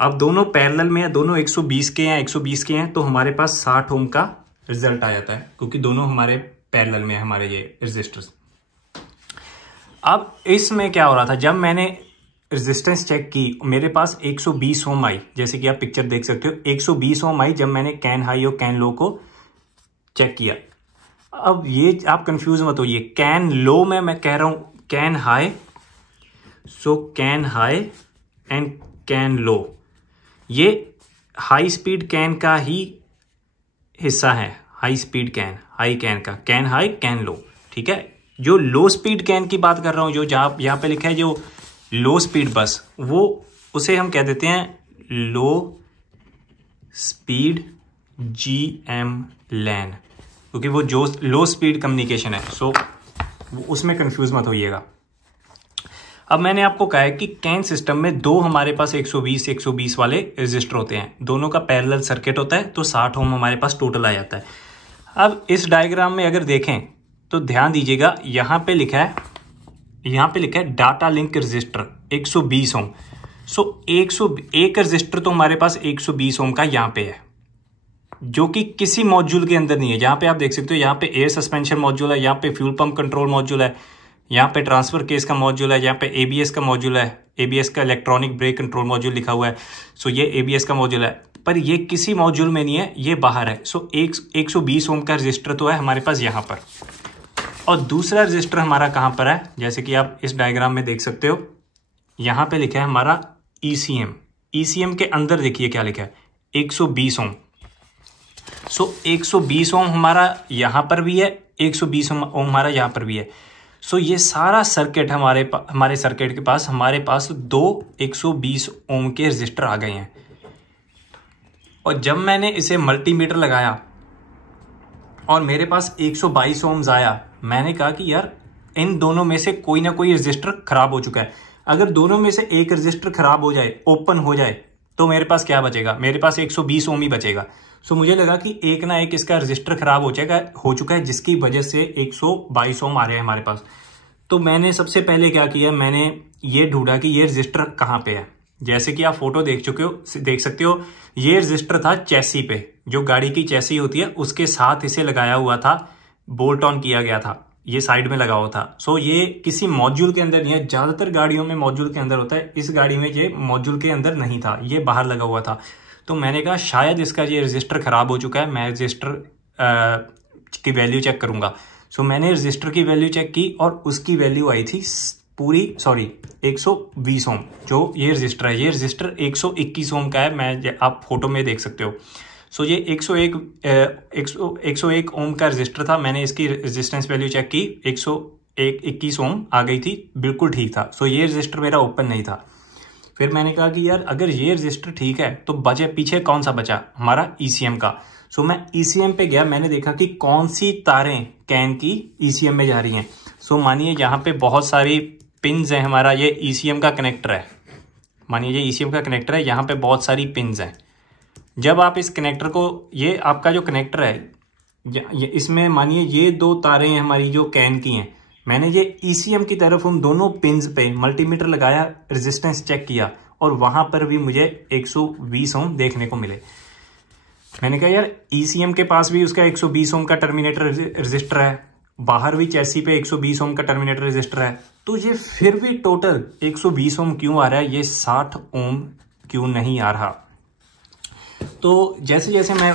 अब दोनों पैरेलल में है, दोनों 120 के हैं, 120 के हैं, तो हमारे पास 60 ओम का रिजल्ट आ जाता है, क्योंकि दोनों हमारे पैरेलल में है हमारे ये रजिस्टर्स। अब इसमें क्या हो रहा था, जब मैंने रेजिस्टेंस चेक की मेरे पास 120 ओम आई, जैसे कि आप पिक्चर देख सकते हो 120 ओम आई जब मैंने कैन हाई और कैन लो को चेक किया। अब ये आप कंफ्यूज मत होइए, कैन लो में मैं कह रहा हूं can high, so can high and can low, ये हाई स्पीड कैन का ही हिस्सा है, high speed can, high can का, कैन हाई कैन लो, ठीक है। जो लो स्पीड कैन की बात कर रहा हूँ, जो जहाँ यहाँ पे लिखा है जो लो स्पीड बस, वो उसे हम कह देते हैं लो स्पीड GM लैन, क्योंकि वो जो लो स्पीड कम्युनिकेशन है, सो उसमें कंफ्यूज मत होइएगा। अब मैंने आपको कहा है कि कैन सिस्टम में दो हमारे पास 120 वाले रजिस्टर होते हैं, दोनों का पैरेलल सर्किट होता है, तो 60 ओम हमारे पास टोटल आ जाता है। अब इस डायग्राम में अगर देखें तो ध्यान दीजिएगा, यहाँ पे लिखा है डाटा लिंक रजिस्टर 120 ओम। सो 101 रजिस्टर तो हमारे पास 120 ओम का यहाँ पे है, जो कि किसी मॉड्यूल के अंदर नहीं है। यहाँ पे आप देख सकते हो, यहाँ पे एयर सस्पेंशन मॉड्यूल है, यहाँ पे फ्यूल पंप कंट्रोल मॉड्यूल है, यहाँ पे ट्रांसफर केस का मॉड्यूल है, यहाँ पे ABS का मॉड्यूल है, ABS का इलेक्ट्रॉनिक ब्रेक कंट्रोल मॉड्यूल लिखा हुआ है। सो ये ABS का मॉड्यूल है, पर ये किसी मॉड्यूल में नहीं है, ये बाहर है। सो 120 ओम का रजिस्टर तो है हमारे पास यहाँ पर, और दूसरा रजिस्टर हमारा कहाँ पर है, जैसे कि आप इस डायग्राम में देख सकते हो, यहाँ पे लिखा है हमारा ECM के अंदर देखिए क्या लिखा है, 120 ओम। सो 120 ओम हमारा यहाँ पर भी है, 120 ओम हमारा यहाँ पर भी है। सो ये सारा सर्किट हमारे सर्किट के पास हमारे पास दो 120 ओम के रजिस्टर आ गए हैं। और जब मैंने इसे मल्टीमीटर लगाया और मेरे पास 122 ओम्स आया, मैंने कहा कि यार इन दोनों में से कोई ना कोई रजिस्टर खराब हो चुका है। अगर दोनों में से एक रजिस्टर खराब हो जाए, ओपन हो जाए, तो मेरे पास क्या बचेगा, मेरे पास 120 ओम ही बचेगा। सो मुझे लगा कि एक ना एक इसका रजिस्टर खराब हो चुका है, जिसकी वजह से 122 ओम आ रहे हैं हमारे पास। तो मैंने सबसे पहले क्या किया, मैंने ये ढूंढा कि ये रजिस्टर कहाँ पे है। जैसे कि आप फोटो देख सकते हो, ये रजिस्टर था चैसी पे, जो गाड़ी की चैसी होती है उसके साथ इसे लगाया हुआ था, बोल्ट ऑन किया गया था, ये साइड में लगा हुआ था। सो ये किसी मॉड्यूल के अंदर नहीं है, ज्यादातर गाड़ियों में मॉड्यूल के अंदर होता है, इस गाड़ी में ये मॉड्यूल के अंदर नहीं था, ये बाहर लगा हुआ था। तो मैंने कहा शायद इसका ये रजिस्टर खराब हो चुका है, मैं रजिस्टर की वैल्यू चेक करूंगा। सो मैंने रजिस्टर की वैल्यू चेक की और उसकी वैल्यू आई थी 120 ओम। जो ये रजिस्टर है, ये रजिस्टर 121 ओम का है, आप फोटो में देख सकते हो। सो ये 101 ओम का रजिस्टर था। मैंने इसकी रेजिस्टेंस वैल्यू चेक की, 121 ओम आ गई थी, बिल्कुल ठीक था। सो ये रजिस्टर मेरा ओपन नहीं था। फिर मैंने कहा कि यार अगर ये रजिस्टर ठीक है तो बचे पीछे कौन सा बचा, हमारा ECM का। सो मैं ECM पे गया, मैंने देखा कि कौन सी तारें कैन की ECM में जा रही हैं। सो मानिए यहाँ पे बहुत सारी पिन्स हैं, हमारा ये ECM का कनेक्टर है, मानिए ये ECM का कनेक्टर है, यहाँ पे बहुत सारी पिन्स हैं। जब आप इस कनेक्टर को, ये आपका जो कनेक्टर है, इसमें मानिए ये दो तारें हैं हमारी जो कैन की हैं, मैंने ये ECM की तरफ उन दोनों पिन्स पे मल्टीमीटर लगाया, रेजिस्टेंस चेक किया और वहां पर भी मुझे 120 ओम देखने को मिले। मैंने कहा यार ECM के पास भी उसका 120 ओम का टर्मिनेटर रजिस्टर है, बाहर भी चैसी पे 120 ओम का टर्मिनेटर रजिस्टर है, तो ये फिर भी टोटल 120 ओम क्यों आ रहा है, ये 60 ओम क्यों नहीं आ रहा। तो जैसे जैसे मैं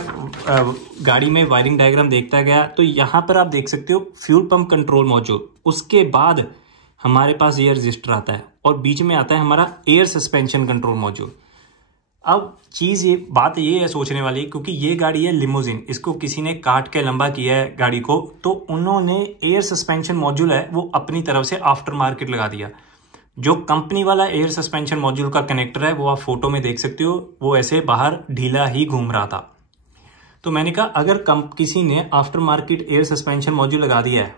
गाड़ी में वायरिंग डायग्राम देखता गया, तो यहाँ पर आप देख सकते हो फ्यूल पंप कंट्रोल मॉड्यूल, उसके बाद हमारे पास ये रजिस्टर आता है और बीच में आता है हमारा एयर सस्पेंशन कंट्रोल मॉड्यूल। अब बात ये है सोचने वाली, क्योंकि ये गाड़ी है लिमोजिन, इसको किसी ने काट के लंबा किया है गाड़ी को, तो उन्होंने एयर सस्पेंशन मॉड्यूल है वो अपनी तरफ से आफ्टर मार्केट लगा दिया। जो कंपनी वाला एयर सस्पेंशन मॉड्यूल का कनेक्टर है वो आप फोटो में देख सकते हो, वो ऐसे बाहर ढीला ही घूम रहा था। तो मैंने कहा अगर किसी ने after market air suspension module लगा दिया है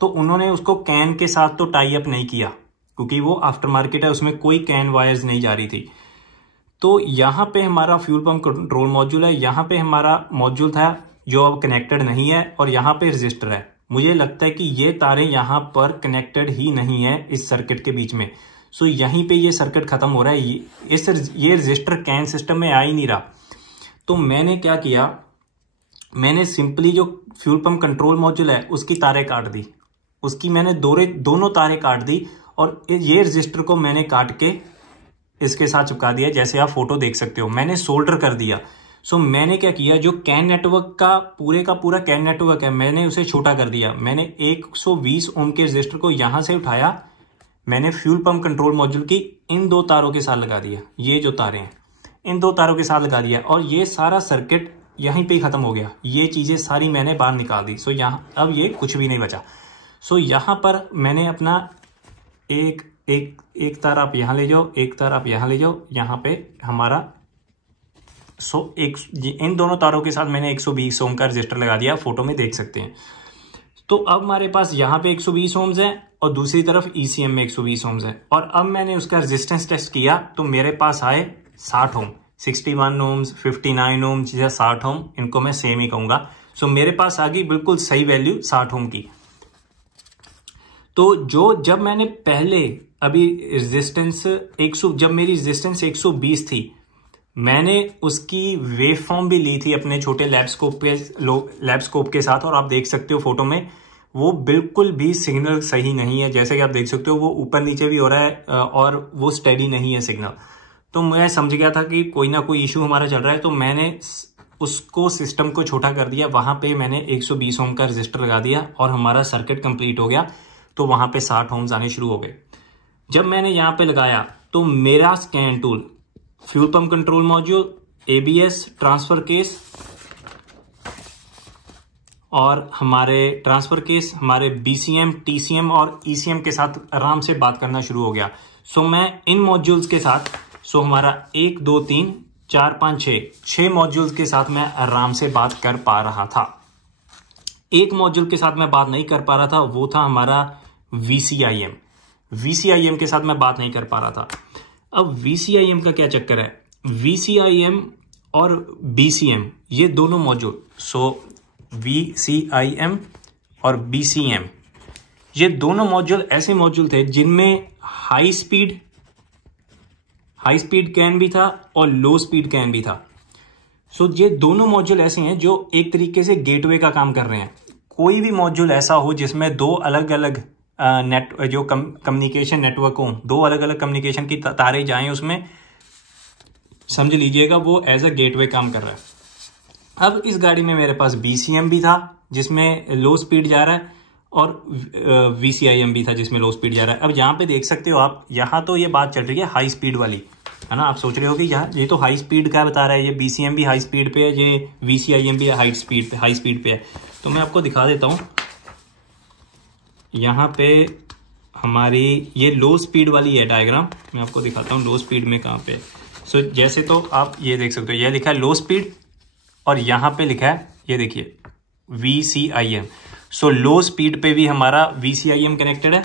तो उन्होंने उसको कैन के साथ तो टाई अप नहीं किया, क्योंकि वो आफ्टर मार्केट है, उसमें कोई कैन वायर्स नहीं जा रही थी। तो यहाँ पे हमारा फ्यूल पंप कंट्रोल मॉड्यूल है, यहाँ पे हमारा मॉड्यूल था जो अब कनेक्टेड नहीं है, और यहाँ पे रजिस्टर है। मुझे लगता है कि ये तारें यहाँ पर कनेक्टेड ही नहीं है इस सर्किट के बीच में। सो यहीं पे ये सर्किट खत्म हो रहा है, ये रजिस्टर कैन सिस्टम में आ ही नहीं रहा। तो मैंने क्या किया, मैंने सिंपली जो फ्यूल पंप कंट्रोल मॉड्यूल है उसकी तारें काट दी, उसकी मैंने दोनों तारें काट दी और ये रजिस्टर को मैंने काट के इसके साथ चिपका दिया, जैसे आप फोटो देख सकते हो। मैंने सोल्डर कर दिया। सो मैंने क्या किया, जो कैन नेटवर्क का पूरा कैन नेटवर्क है, मैंने उसे छोटा कर दिया। मैंने 120 ओम के रजिस्टर को यहां से उठाया, मैंने फ्यूल पंप कंट्रोल मॉड्यूल की इन दो तारों के साथ लगा दिया। ये जो तारें हैं इन 2 तारों के साथ लगा दिया और ये सारा सर्किट यहीं पे खत्म हो गया। ये चीजें सारी मैंने बाहर निकाल दी। सो यहाँ अब ये कुछ भी नहीं बचा। सो यहाँ पर मैंने अपना एक तार आप यहाँ ले जाओ, एक तार आप यहाँ ले जाओ, यहाँ पे हमारा इन दोनों तारों के साथ मैंने 120 ओम का रजिस्टर लगा दिया, फोटो में देख सकते हैं। तो अब हमारे पास यहाँ पे 120 ओम्स है और दूसरी तरफ ECM में 120 ओम्स है। और अब मैंने उसका रेजिस्टेंस टेस्ट किया तो मेरे पास आए 60 ओम, 61 ओम्स, 59 ओम्स या 60 ओम, इनको मैं सेम ही कहूंगा। सो मेरे पास आ गई बिल्कुल सही वैल्यू 60 ओम की। तो जब मैंने पहले अभी रेजिस्टेंस जब मेरी रेजिस्टेंस 120 थी, मैंने उसकी वेव फॉर्म भी ली थी अपने छोटे लैबस्कोप के साथ और आप देख सकते हो फोटो में वो बिल्कुल भी सिग्नल सही नहीं है। जैसे कि आप देख सकते हो वो ऊपर नीचे भी हो रहा है और वो स्टेडी नहीं है सिग्नल। तो मैं समझ गया था कि कोई ना कोई इशू हमारा चल रहा है। तो मैंने उसको सिस्टम को छोटा कर दिया, वहां पे मैंने 120 ओम का रजिस्टर लगा दिया और हमारा सर्किट कंप्लीट हो गया। तो वहां पे 60 ओम्स आने शुरू हो गए। जब मैंने यहाँ पे लगाया तो मेरा scan tool, fuel pump control module, ABS, transfer case और हमारे BCM, TCM और ECM के साथ आराम से बात करना शुरू हो गया। सो मैं इन मॉड्यूल्स के साथ हमारा 1 2 3 4 5 6 मॉड्यूल्स के साथ मैं आराम से बात कर पा रहा था। एक मॉड्यूल के साथ मैं बात नहीं कर पा रहा था, वो था हमारा VCIM के साथ मैं बात नहीं कर पा रहा था। अब VCIM का क्या चक्कर है, VCIM और BCM ये दोनों मॉड्यूल, VCIM और BCM ये दोनों मॉड्यूल ऐसे मॉड्यूल थे जिनमें हाई स्पीड कैन भी था और लो स्पीड कैन भी था। ये दोनों मॉड्यूल ऐसे हैं जो एक तरीके से गेटवे का काम कर रहे हैं। कोई भी मॉड्यूल ऐसा हो जिसमें दो अलग अलग कम्युनिकेशन नेटवर्क हो, दो अलग अलग कम्युनिकेशन की तारें जाएं, उसमें समझ लीजिएगा वो एज अ गेटवे काम कर रहा है। अब इस गाड़ी में मेरे पास BCM भी था जिसमें लो स्पीड जा रहा है और VCIM भी था जिसमें लो स्पीड जा रहा है। अब यहाँ पे देख सकते हो आप, यहाँ तो ये बात चल रही है हाई स्पीड वाली, है ना। आप सोच रहे हो कि ये तो हाई स्पीड का बता रहा है, ये BCM भी हाई स्पीड पे है, ये VCIM भी हाई स्पीड पे है। तो मैं आपको दिखा देता हूँ, यहाँ पे हमारी ये लो स्पीड वाली है डायग्राम, मैं आपको दिखाता हूँ लो स्पीड में कहाँ पे। जैसे तो आप ये देख सकते हो, ये लिखा है लो स्पीड और यहाँ पे लिखा है, ये देखिए VCIM। लो स्पीड पे भी हमारा VCIM कनेक्टेड है।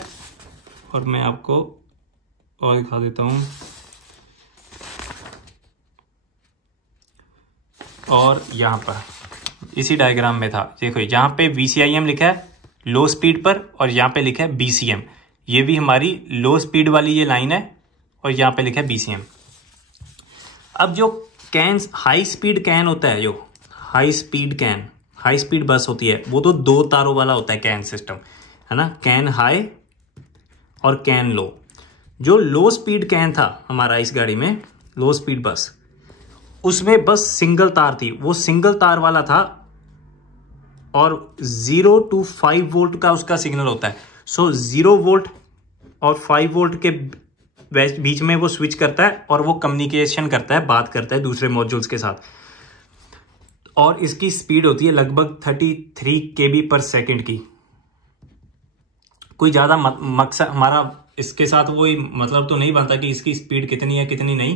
और मैं आपको और दिखा देता हूँ, और यहाँ पर इसी डायग्राम में था, देखो यहाँ पे VCIM लिखा है लो स्पीड पर और यहाँ पे लिखा है BCM। ये भी हमारी लो स्पीड वाली ये लाइन है और यहाँ पे लिखा है BCM। अब जो कैन हाई स्पीड कैन होता है, जो हाई स्पीड बस होती है, वो तो 2 तारों वाला होता है कैन सिस्टम, है ना। कैन हाई और कैन लो। जो लो स्पीड कैन था हमारा इस गाड़ी में, लो स्पीड बस, उसमें बस सिंगल तार थी, वो सिंगल तार वाला था और 0 to 5 वोल्ट का उसका सिग्नल होता है। 0 वोल्ट और 5 वोल्ट के बीच में वो स्विच करता है और वो कम्युनिकेशन करता है, बात करता है दूसरे मॉड्यूल्स के साथ। और इसकी स्पीड होती है लगभग 33 kb/s की। कोई ज्यादा मकसद हमारा इसके साथ वही मतलब तो नहीं बनता कि इसकी स्पीड कितनी है कितनी नहीं,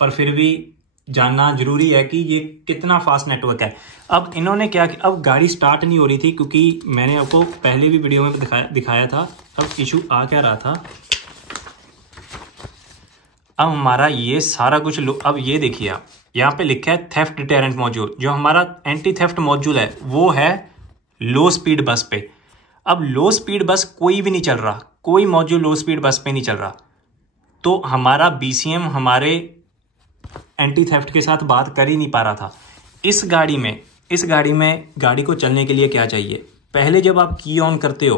पर फिर भी जानना जरूरी है कि ये कितना फास्ट नेटवर्क है। अब इन्होंने क्या किया, अब गाड़ी स्टार्ट नहीं हो रही थी क्योंकि मैंने आपको पहले भी वीडियो में दिखाया था। अब इशू आ क्या रहा था, अब हमारा ये सारा कुछ अब ये देखिए आप, यहाँ पे लिखा है थेफ्ट डिटेरेंट मॉड्यूल। जो हमारा एंटी थेफ्ट मॉड्यूल है वो है लो स्पीड बस पे। अब लो स्पीड बस कोई भी नहीं चल रहा, कोई मॉड्यूल लो स्पीड बस पे नहीं चल रहा, तो हमारा BCM हमारे एंटी थेफ्ट के साथ बात कर ही नहीं पा रहा था। इस गाड़ी में गाड़ी को चलने के लिए क्या चाहिए, पहले जब आप की ऑन करते हो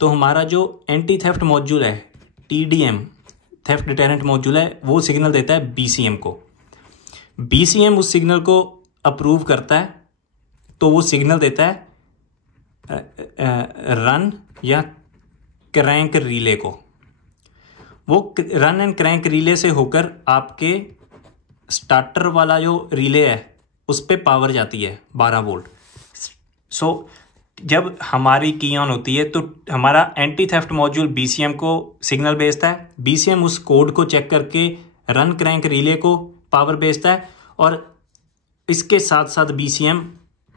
तो हमारा जो एंटी थेफ्ट मॉड्यूल है, TDM थेफ्ट डिटेरेंट मॉड्यूल है, वो सिग्नल देता है BCM को। BCM उस सिग्नल को अप्रूव करता है तो वो सिग्नल देता है रन या क्रैंक रिले को। वो रन एंड क्रैंक रिले से होकर आपके स्टार्टर वाला जो रिले है उस पर पावर जाती है 12 वोल्ट। सो जब हमारी की ऑन होती है तो हमारा एंटी थेफ्ट मॉड्यूल बीसीएम को सिग्नल भेजता है, बीसीएम उस कोड को चेक करके रन क्रैंक रिले को पावर भेजता है, और इसके साथ साथ बीसीएम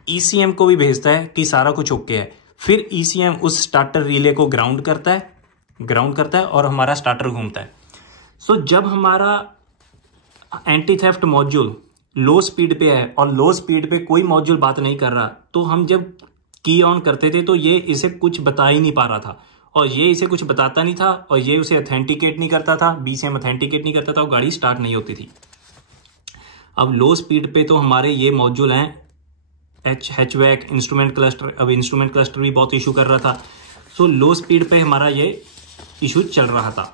ईसीएम को भी भेजता है कि सारा कुछ ओके है। फिर ईसीएम उस स्टार्टर रिले को ग्राउंड करता है और हमारा स्टार्टर घूमता है। सो जब हमारा एंटी थेफ्ट मॉड्यूल लो स्पीड पे है और लो स्पीड पे कोई मॉड्यूल बात नहीं कर रहा, तो हम जब की ऑन करते थे तो ये इसे कुछ बता ही नहीं पा रहा था, और ये इसे कुछ बताता नहीं था, और ये उसे ऑथेंटिकेट नहीं करता था, बीसीएम ऑथेंटिकेट नहीं करता था, और गाड़ी स्टार्ट नहीं होती थी। अब लो स्पीड पे तो हमारे ये मॉड्यूल हैं हैचबैक, इंस्ट्रूमेंट क्लस्टर। अब इंस्ट्रूमेंट क्लस्टर भी बहुत इशू कर रहा था। सो लो स्पीड पे हमारा ये इशू चल रहा था।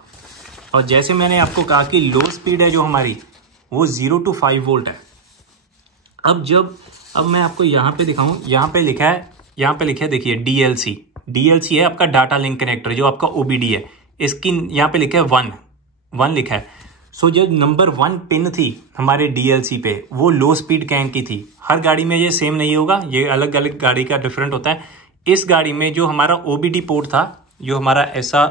और जैसे मैंने आपको कहा कि लो स्पीड है जो हमारी वो 0 to 5 वोल्ट है। अब मैं आपको यहाँ पे दिखाऊं, यहाँ पे लिखा है देखिए डीएलसी है आपका डाटा लिंक कनेक्टर, जो आपका ओबीडी है। इसकी यहाँ पे लिखा है 1 लिखा है। सो जो नंबर 1 पिन थी हमारे डीएलसी पे वो लो स्पीड कैन की थी। हर गाड़ी में ये सेम नहीं होगा, ये अलग अलग गाड़ी का डिफरेंट होता है। इस गाड़ी में जो हमारा ओबीडी पोर्ट था, जो हमारा ऐसा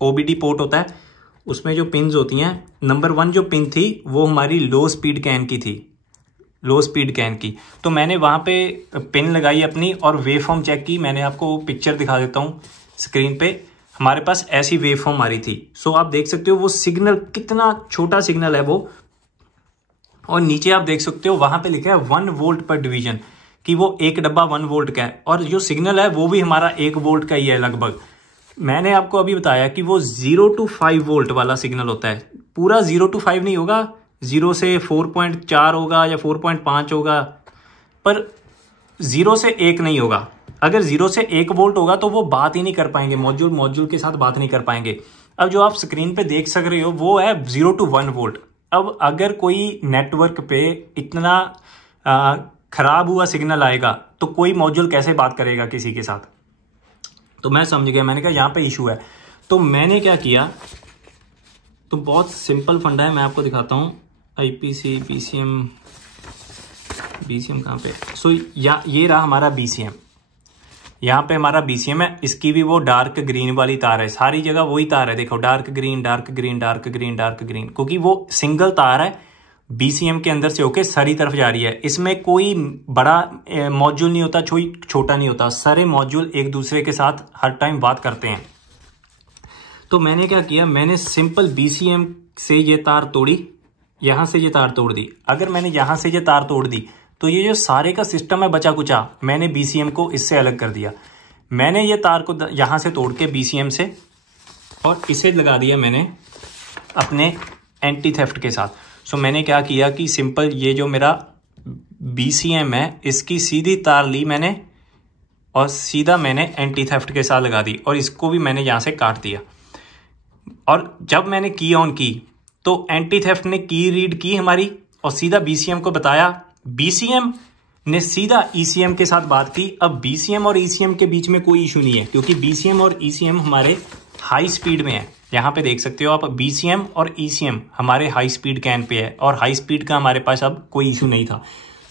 ओबीडी पोर्ट होता है, उसमें जो पिन्स होती हैं, नंबर 1 जो पिन थी वो हमारी लो स्पीड कैन की थी, लो स्पीड कैन की। तो मैंने वहाँ पे पिन लगाई अपनी और वेव फॉर्म चेक की। मैंने आपको पिक्चर दिखा देता हूँ स्क्रीन पे। हमारे पास ऐसी वेव फॉर्म आ रही थी। सो आप देख सकते हो वो सिग्नल कितना छोटा सिग्नल है वो, और नीचे आप देख सकते हो वहां पे लिखा है 1 वोल्ट पर डिवीजन, कि वो एक डब्बा 1 वोल्ट का है, और जो सिग्नल है वो भी हमारा 1 वोल्ट का ही है लगभग। मैंने आपको अभी बताया कि वो 0 to 5 वोल्ट वाला सिग्नल होता है। पूरा 0 to 5 नहीं होगा, 0 से 4.4 होगा या 4.5 होगा, पर 0 से 1 नहीं होगा। अगर 0 से 1 वोल्ट होगा तो वो बात ही नहीं कर पाएंगे, मॉड्यूल के साथ बात नहीं कर पाएंगे। अब जो आप स्क्रीन पे देख सक रहे हो वो है 0 to 1 वोल्ट। अब अगर कोई नेटवर्क पे इतना खराब हुआ सिग्नल आएगा तो कोई मॉड्यूल कैसे बात करेगा किसी के साथ। तो मैं समझ गया, मैंने कहा यहाँ पे इशू है। तो मैंने क्या किया, तो बहुत सिंपल फंडा है, मैं आपको दिखाता हूँ। आईपीसी बीसीएम कहाँ पे। सो ये रहा हमारा बीसीएम, यहाँ पे हमारा बीसीएम है। इसकी भी वो डार्क ग्रीन वाली तार है, सारी जगह वही तार है, देखो dark green dark green dark green dark green, क्योंकि वो सिंगल तार है बीसीएम के अंदर से होके सारी तरफ जा रही है। इसमें कोई बड़ा मॉड्यूल नहीं होता, छोटा नहीं होता, सारे मॉड्यूल एक दूसरे के साथ हर टाइम बात करते हैं। तो मैंने क्या किया, मैंने सिंपल बीसीएम से ये तार तोड़ी, यहां से ये तार तोड़ दी। अगर मैंने यहां से ये तार तोड़ दी तो ये जो सारे का सिस्टम है बचा कुचा, मैंने बीसीएम को इससे अलग कर दिया। मैंने ये तार को यहां से तोड़ के बीसीएम से, और इसे लगा दिया मैंने अपने एंटी थेफ्ट के साथ। सो मैंने क्या किया कि सिंपल ये जो मेरा बीसीएम है इसकी सीधी तार ली मैंने और सीधा मैंने एंटी थेफ्ट के साथ लगा दी, और इसको भी मैंने यहां से काट दिया। और जब मैंने की ऑन की तो एंटी थेफ्ट ने की रीड की हमारी और सीधा बीसीएम को बताया। बीसीएम ने सीधा ईसीएम के साथ बात की। अब बीसीएम और ईसीएम के बीच में कोई इशू नहीं है, क्योंकि बीसीएम और ईसीएम हमारे हाई स्पीड में है। यहाँ पे देख सकते हो आप, बीसीएम और ईसीएम हमारे हाई स्पीड कैन पे है, और हाई स्पीड का हमारे पास अब कोई इशू नहीं था।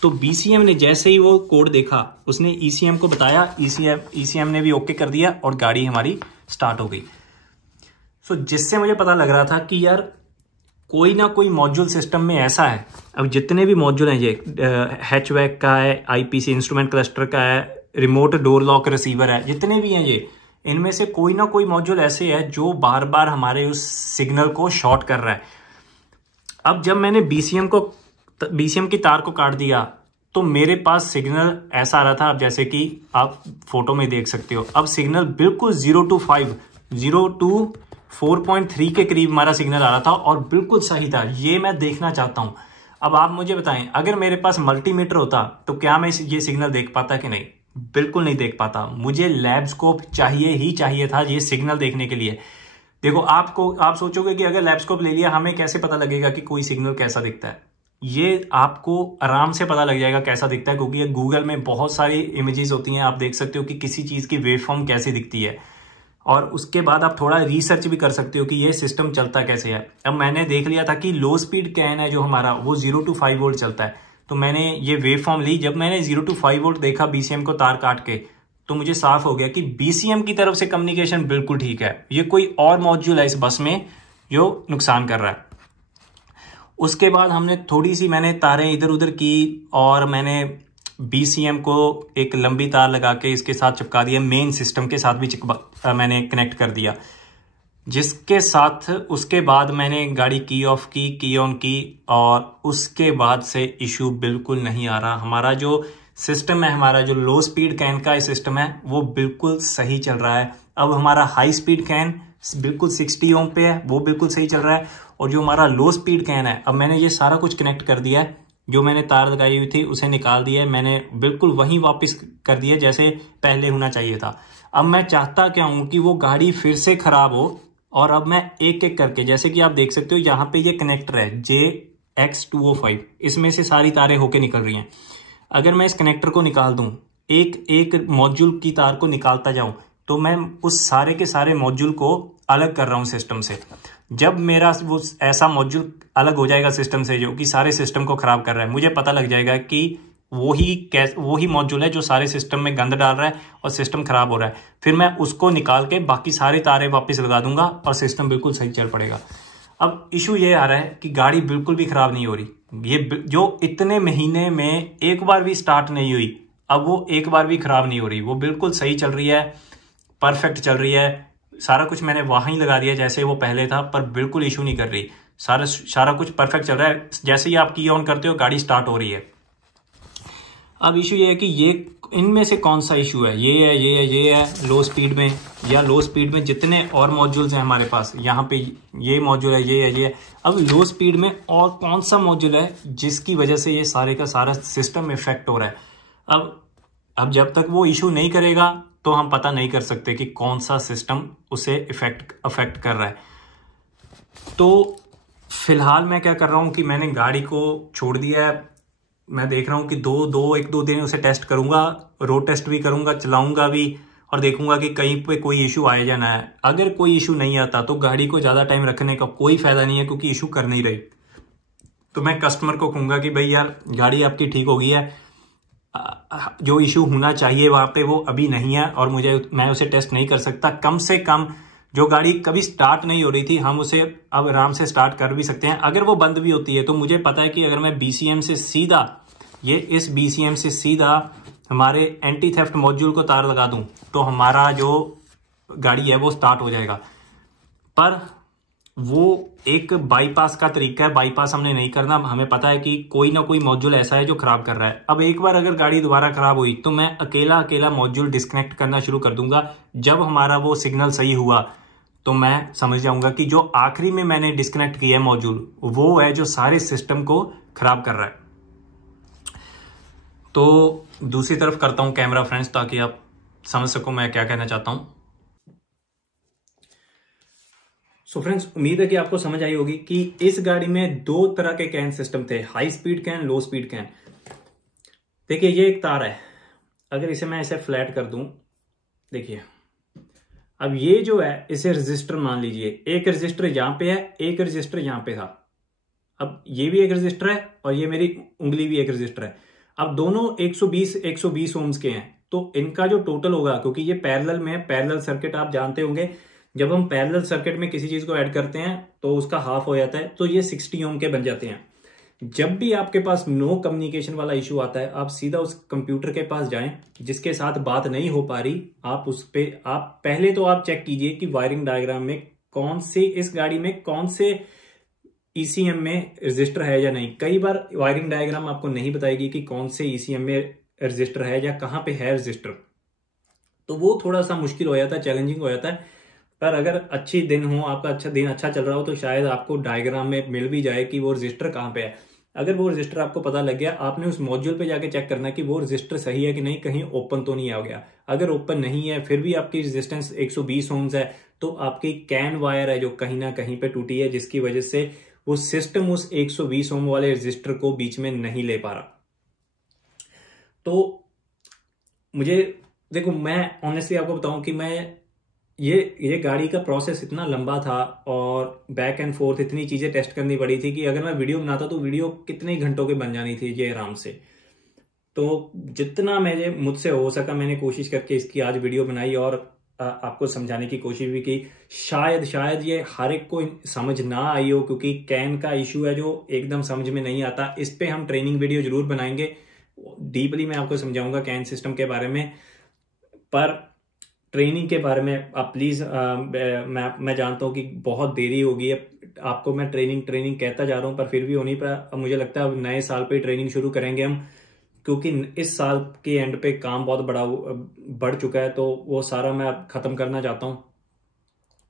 तो बीसीएम ने जैसे ही वो कोड देखा उसने ईसीएम को बताया, ईसीएम ने भी ओके कर दिया और गाड़ी हमारी स्टार्ट हो गई। सो जिससे मुझे पता लग रहा था कि यार कोई ना कोई मॉड्यूल सिस्टम में ऐसा है। अब जितने भी मॉड्यूल हैं, ये हैचबैक का है, आईपीसी इंस्ट्रूमेंट क्लस्टर का है, रिमोट डोर लॉक रिसीवर है, जितने भी हैं ये, इनमें से कोई ना कोई मॉड्यूल ऐसे है जो बार बार हमारे उस सिग्नल को शॉर्ट कर रहा है। अब जब मैंने बीसीएम की तार को काट दिया तो मेरे पास सिग्नल ऐसा आ रहा था, अब जैसे कि आप फोटो में देख सकते हो। अब सिग्नल बिल्कुल 0 to 5, 0 to 4.3 के करीब हमारा सिग्नल आ रहा था और बिल्कुल सही था। ये मैं देखना चाहता हूं। अब आप मुझे बताएं, अगर मेरे पास मल्टीमीटर होता तो क्या मैं ये सिग्नल देख पाता कि नहीं? बिल्कुल नहीं देख पाता। मुझे लैब स्कोप चाहिए था ये सिग्नल देखने के लिए। देखो, आप सोचोगे कि अगर लैब स्कोप ले लिया हमें कैसे पता लगेगा कि कोई सिग्नल कैसा दिखता है? ये आपको आराम से पता लग जाएगा कैसा दिखता है, क्योंकि गूगल में बहुत सारी इमेजेस होती हैं। आप देख सकते हो कि किसी चीज की वेवफॉर्म कैसी दिखती है, और उसके बाद आप थोड़ा रिसर्च भी कर सकते हो कि ये सिस्टम चलता कैसे है। अब मैंने देख लिया था कि लो स्पीड कैन है जो हमारा, वो 0 to 5 वोल्ट चलता है। तो मैंने ये वेव फॉर्म ली। जब मैंने 0 to 5 वोल्ट देखा बीसीएम को तार काट के, तो मुझे साफ हो गया कि बीसीएम की तरफ से कम्युनिकेशन बिल्कुल ठीक है, ये कोई और मॉड्यूल है इस बस में जो नुकसान कर रहा है। उसके बाद हमने थोड़ी सी मैंने तारें इधर उधर की और मैंने बीसीएम को एक लंबी तार लगा के इसके साथ चिपका दिया, मेन सिस्टम के साथ भी मैंने कनेक्ट कर दिया, जिसके साथ उसके बाद मैंने गाड़ी की ऑफ की ऑन की, और उसके बाद से इशू बिल्कुल नहीं आ रहा। हमारा जो सिस्टम है, हमारा जो लो स्पीड कैन का सिस्टम है, वो बिल्कुल सही चल रहा है। अब हमारा हाई स्पीड कैन बिल्कुल 60 ओम पे है, वो बिल्कुल सही चल रहा है। और जो हमारा लो स्पीड कैन है, अब मैंने ये सारा कुछ कनेक्ट कर दिया है, जो मैंने तार लगाई हुई थी उसे निकाल दिया है, मैंने बिल्कुल वहीं वापस कर दिया जैसे पहले होना चाहिए था। अब मैं चाहता क्या हूं कि वो गाड़ी फिर से खराब हो, और अब मैं एक एक करके, जैसे कि आप देख सकते हो यहाँ पे ये कनेक्टर है JX205, इसमें से सारी तारें होके निकल रही हैं। अगर मैं इस कनेक्टर को निकाल दूं, एक एक मॉड्यूल की तार को निकालता जाऊं, तो मैं उस सारे के सारे मॉड्यूल को अलग कर रहा हूं सिस्टम से। जब मेरा वो ऐसा मॉड्यूल अलग हो जाएगा सिस्टम से जो कि सारे सिस्टम को खराब कर रहा है, मुझे पता लग जाएगा कि वही मॉड्यूल है जो सारे सिस्टम में गंद डाल रहा है और सिस्टम खराब हो रहा है। फिर मैं उसको निकाल के बाकी सारी तारें वापस लगा दूंगा और सिस्टम बिल्कुल सही चल पड़ेगा। अब इशू ये आ रहा है कि गाड़ी बिल्कुल भी खराब नहीं हो रही। ये जो इतने महीने में एक बार भी स्टार्ट नहीं हुई, अब वो एक बार भी खराब नहीं हो रही, वो बिल्कुल सही चल रही है, परफेक्ट चल रही है। सारा कुछ मैंने वहीं लगा दिया जैसे वो पहले था, पर बिल्कुल इशू नहीं कर रही। सारा कुछ परफेक्ट चल रहा है। जैसे ही आप की ऑन करते हो गाड़ी स्टार्ट हो रही है। अब इशू ये है कि ये इनमें से कौन सा इशू है, ये है लो स्पीड में, या लो स्पीड में जितने और मॉड्यूल्स हैं हमारे पास, यहाँ पे ये मॉड्यूल है, ये है। अब लो स्पीड में और कौन सा मॉड्यूल है जिसकी वजह से ये सारे का सारा सिस्टम इफेक्ट हो रहा है। अब जब तक वो इशू नहीं करेगा तो हम पता नहीं कर सकते कि कौन सा सिस्टम उसे अफेक्ट कर रहा है। तो फिलहाल मैं क्या कर रहा हूं कि मैंने गाड़ी को छोड़ दिया है। मैं देख रहा हूं कि एक दो दिन उसे टेस्ट करूंगा, रोड टेस्ट भी करूंगा, चलाऊंगा भी, और देखूंगा कि कहीं पे कोई इशू आए या ना आए। अगर कोई इशू नहीं आता तो गाड़ी को ज्यादा टाइम रखने का कोई फायदा नहीं है, क्योंकि इशू कर नहीं रही। तो मैं कस्टमर को कहूंगा कि भाई यार गाड़ी आपकी ठीक हो गई है, जो इशू होना चाहिए वहां पे वो अभी नहीं है, और मैं उसे टेस्ट नहीं कर सकता। कम से कम जो गाड़ी कभी स्टार्ट नहीं हो रही थी, हम उसे अब आराम से स्टार्ट कर भी सकते हैं। अगर वो बंद भी होती है तो मुझे पता है कि अगर मैं बीसीएम से सीधा इस बीसीएम से सीधा हमारे एंटी थेफ्ट मॉड्यूल को तार लगा दूं, तो हमारा जो गाड़ी है वो स्टार्ट हो जाएगा। पर वो एक बाईपास का तरीका है, बाईपास हमने नहीं करना। हमें पता है कि कोई ना कोई मॉड्यूल ऐसा है जो खराब कर रहा है। अब एक बार अगर गाड़ी दोबारा खराब हुई तो मैं अकेला मॉड्यूल डिस्कनेक्ट करना शुरू कर दूंगा। जब हमारा वो सिग्नल सही हुआ तो मैं समझ जाऊंगा कि जो आखिरी में मैंने डिस्कनेक्ट किया है मॉड्यूल, वो है जो सारे सिस्टम को खराब कर रहा है। तो दूसरी तरफ करता हूं कैमरा फ्रेंड्स, ताकि आप समझ सको मैं क्या कहना चाहता हूं। सो फ्रेंड्स, उम्मीद है कि आपको समझ आई होगी कि इस गाड़ी में दो तरह के कैन सिस्टम थे, high speed can, low speed can. देखिए ये एक तार है, अगर इसे मैं ऐसे फ्लैट कर दूं, देखिए अब ये जो है इसे रजिस्टर मान लीजिए। एक रजिस्टर यहां पे है, एक रजिस्टर यहां पे था। अब ये भी एक रजिस्टर है और ये मेरी उंगली भी एक रजिस्टर है। अब दोनों 120 ओम्स के हैं, तो इनका जो टोटल होगा, क्योंकि ये पैरेलल में, पैरेलल सर्किट आप जानते होंगे, जब हम पैरेलल सर्किट में किसी चीज को ऐड करते हैं तो उसका हाफ हो जाता है, तो ये 60 ओम के बन जाते हैं। जब भी आपके पास नो कम्युनिकेशन वाला इशू आता है, आप सीधा उस कंप्यूटर के पास जाएं जिसके साथ बात नहीं हो पा रही। आप पहले तो आप चेक कीजिए कि वायरिंग डायग्राम में कौन से, इस गाड़ी में कौन से ईसीएम में रजिस्टर है या नहीं। कई बार वायरिंग डायग्राम आपको नहीं बताएगी कि कौन से ईसीएम में रजिस्टर है या कहां पे है रजिस्टर, तो वो थोड़ा सा मुश्किल हो जाता है, चैलेंजिंग हो जाता है। पर अगर अच्छी दिन हो, आपका दिन अच्छा चल रहा हो, तो शायद आपको डायग्राम में मिल भी जाए कि वो रजिस्टर कहां पे है। अगर वो रजिस्टर आपको पता लग गया, आपने उस मॉड्यूल पे जाके चेक करना कि वो रजिस्टर सही है कि नहीं, कहीं ओपन तो नहीं आ गया। अगर ओपन नहीं है, फिर भी आपकी रेजिस्टेंस 120 ओम्स है, तो आपकी कैन वायर है जो कहीं ना कहीं पे टूटी है, जिसकी वजह से वो सिस्टम उस 120 ओम वाले रजिस्टर को बीच में नहीं ले पा रहा। तो मुझे देखो, मैं ऑनेस्टली आपको बताऊं कि मैं ये गाड़ी का प्रोसेस इतना लंबा था और बैक एंड फोर्थ इतनी चीजें टेस्ट करनी पड़ी थी कि अगर मैं वीडियो बनाता तो वीडियो कितने घंटों की बन जानी थी ये आराम से। तो जितना मुझसे हो सका मैंने कोशिश करके इसकी आज वीडियो बनाई और आपको समझाने की कोशिश भी की। शायद ये हर एक को समझ ना आई हो, क्योंकि कैन का इशू है जो एकदम समझ में नहीं आता। इस पे हम ट्रेनिंग वीडियो जरूर बनाएंगे, डीपली मैं आपको समझाऊंगा कैन सिस्टम के बारे में। पर ट्रेनिंग के बारे में आप प्लीज, मैं जानता हूँ कि बहुत देरी हो गई है, आपको मैं ट्रेनिंग कहता जा रहा हूँ पर फिर भी हो नहीं पाया। अब मुझे लगता है अब नए साल पे ट्रेनिंग शुरू करेंगे हम, क्योंकि इस साल के एंड पे काम बहुत बढ़ चुका है, तो वो सारा मैं अब खत्म करना चाहता हूँ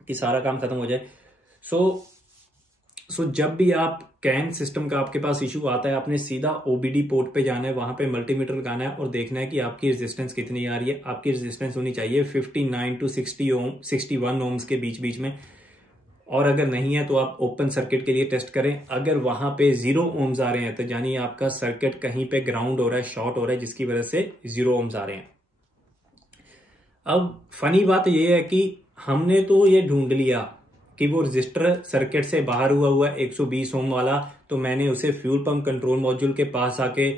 कि सारा काम खत्म हो जाए। सो जब भी आप कैन सिस्टम का आपके पास इशू आता है, आपने सीधा ओबीडी पोर्ट पे जाना है, वहां पे मल्टीमीटर लगाना है और देखना है कि आपकी रेजिस्टेंस कितनी आ रही है। आपकी रेजिस्टेंस होनी चाहिए 59 टू 61 ओम्स के बीच में, और अगर नहीं है तो आप ओपन सर्किट के लिए टेस्ट करें। अगर वहां पे 0 ओम्स आ रहे हैं तो यानी आपका सर्किट कहीं पे ग्राउंड हो रहा है, शॉर्ट हो रहा है, जिसकी वजह से 0 ओम्स आ रहे हैं। अब फनी बात यह है कि हमने तो ये ढूंढ लिया कि वो रजिस्टर सर्किट से बाहर हुआ 120 ओम वाला, तो मैंने उसे फ्यूल पंप कंट्रोल मॉड्यूल के पास आके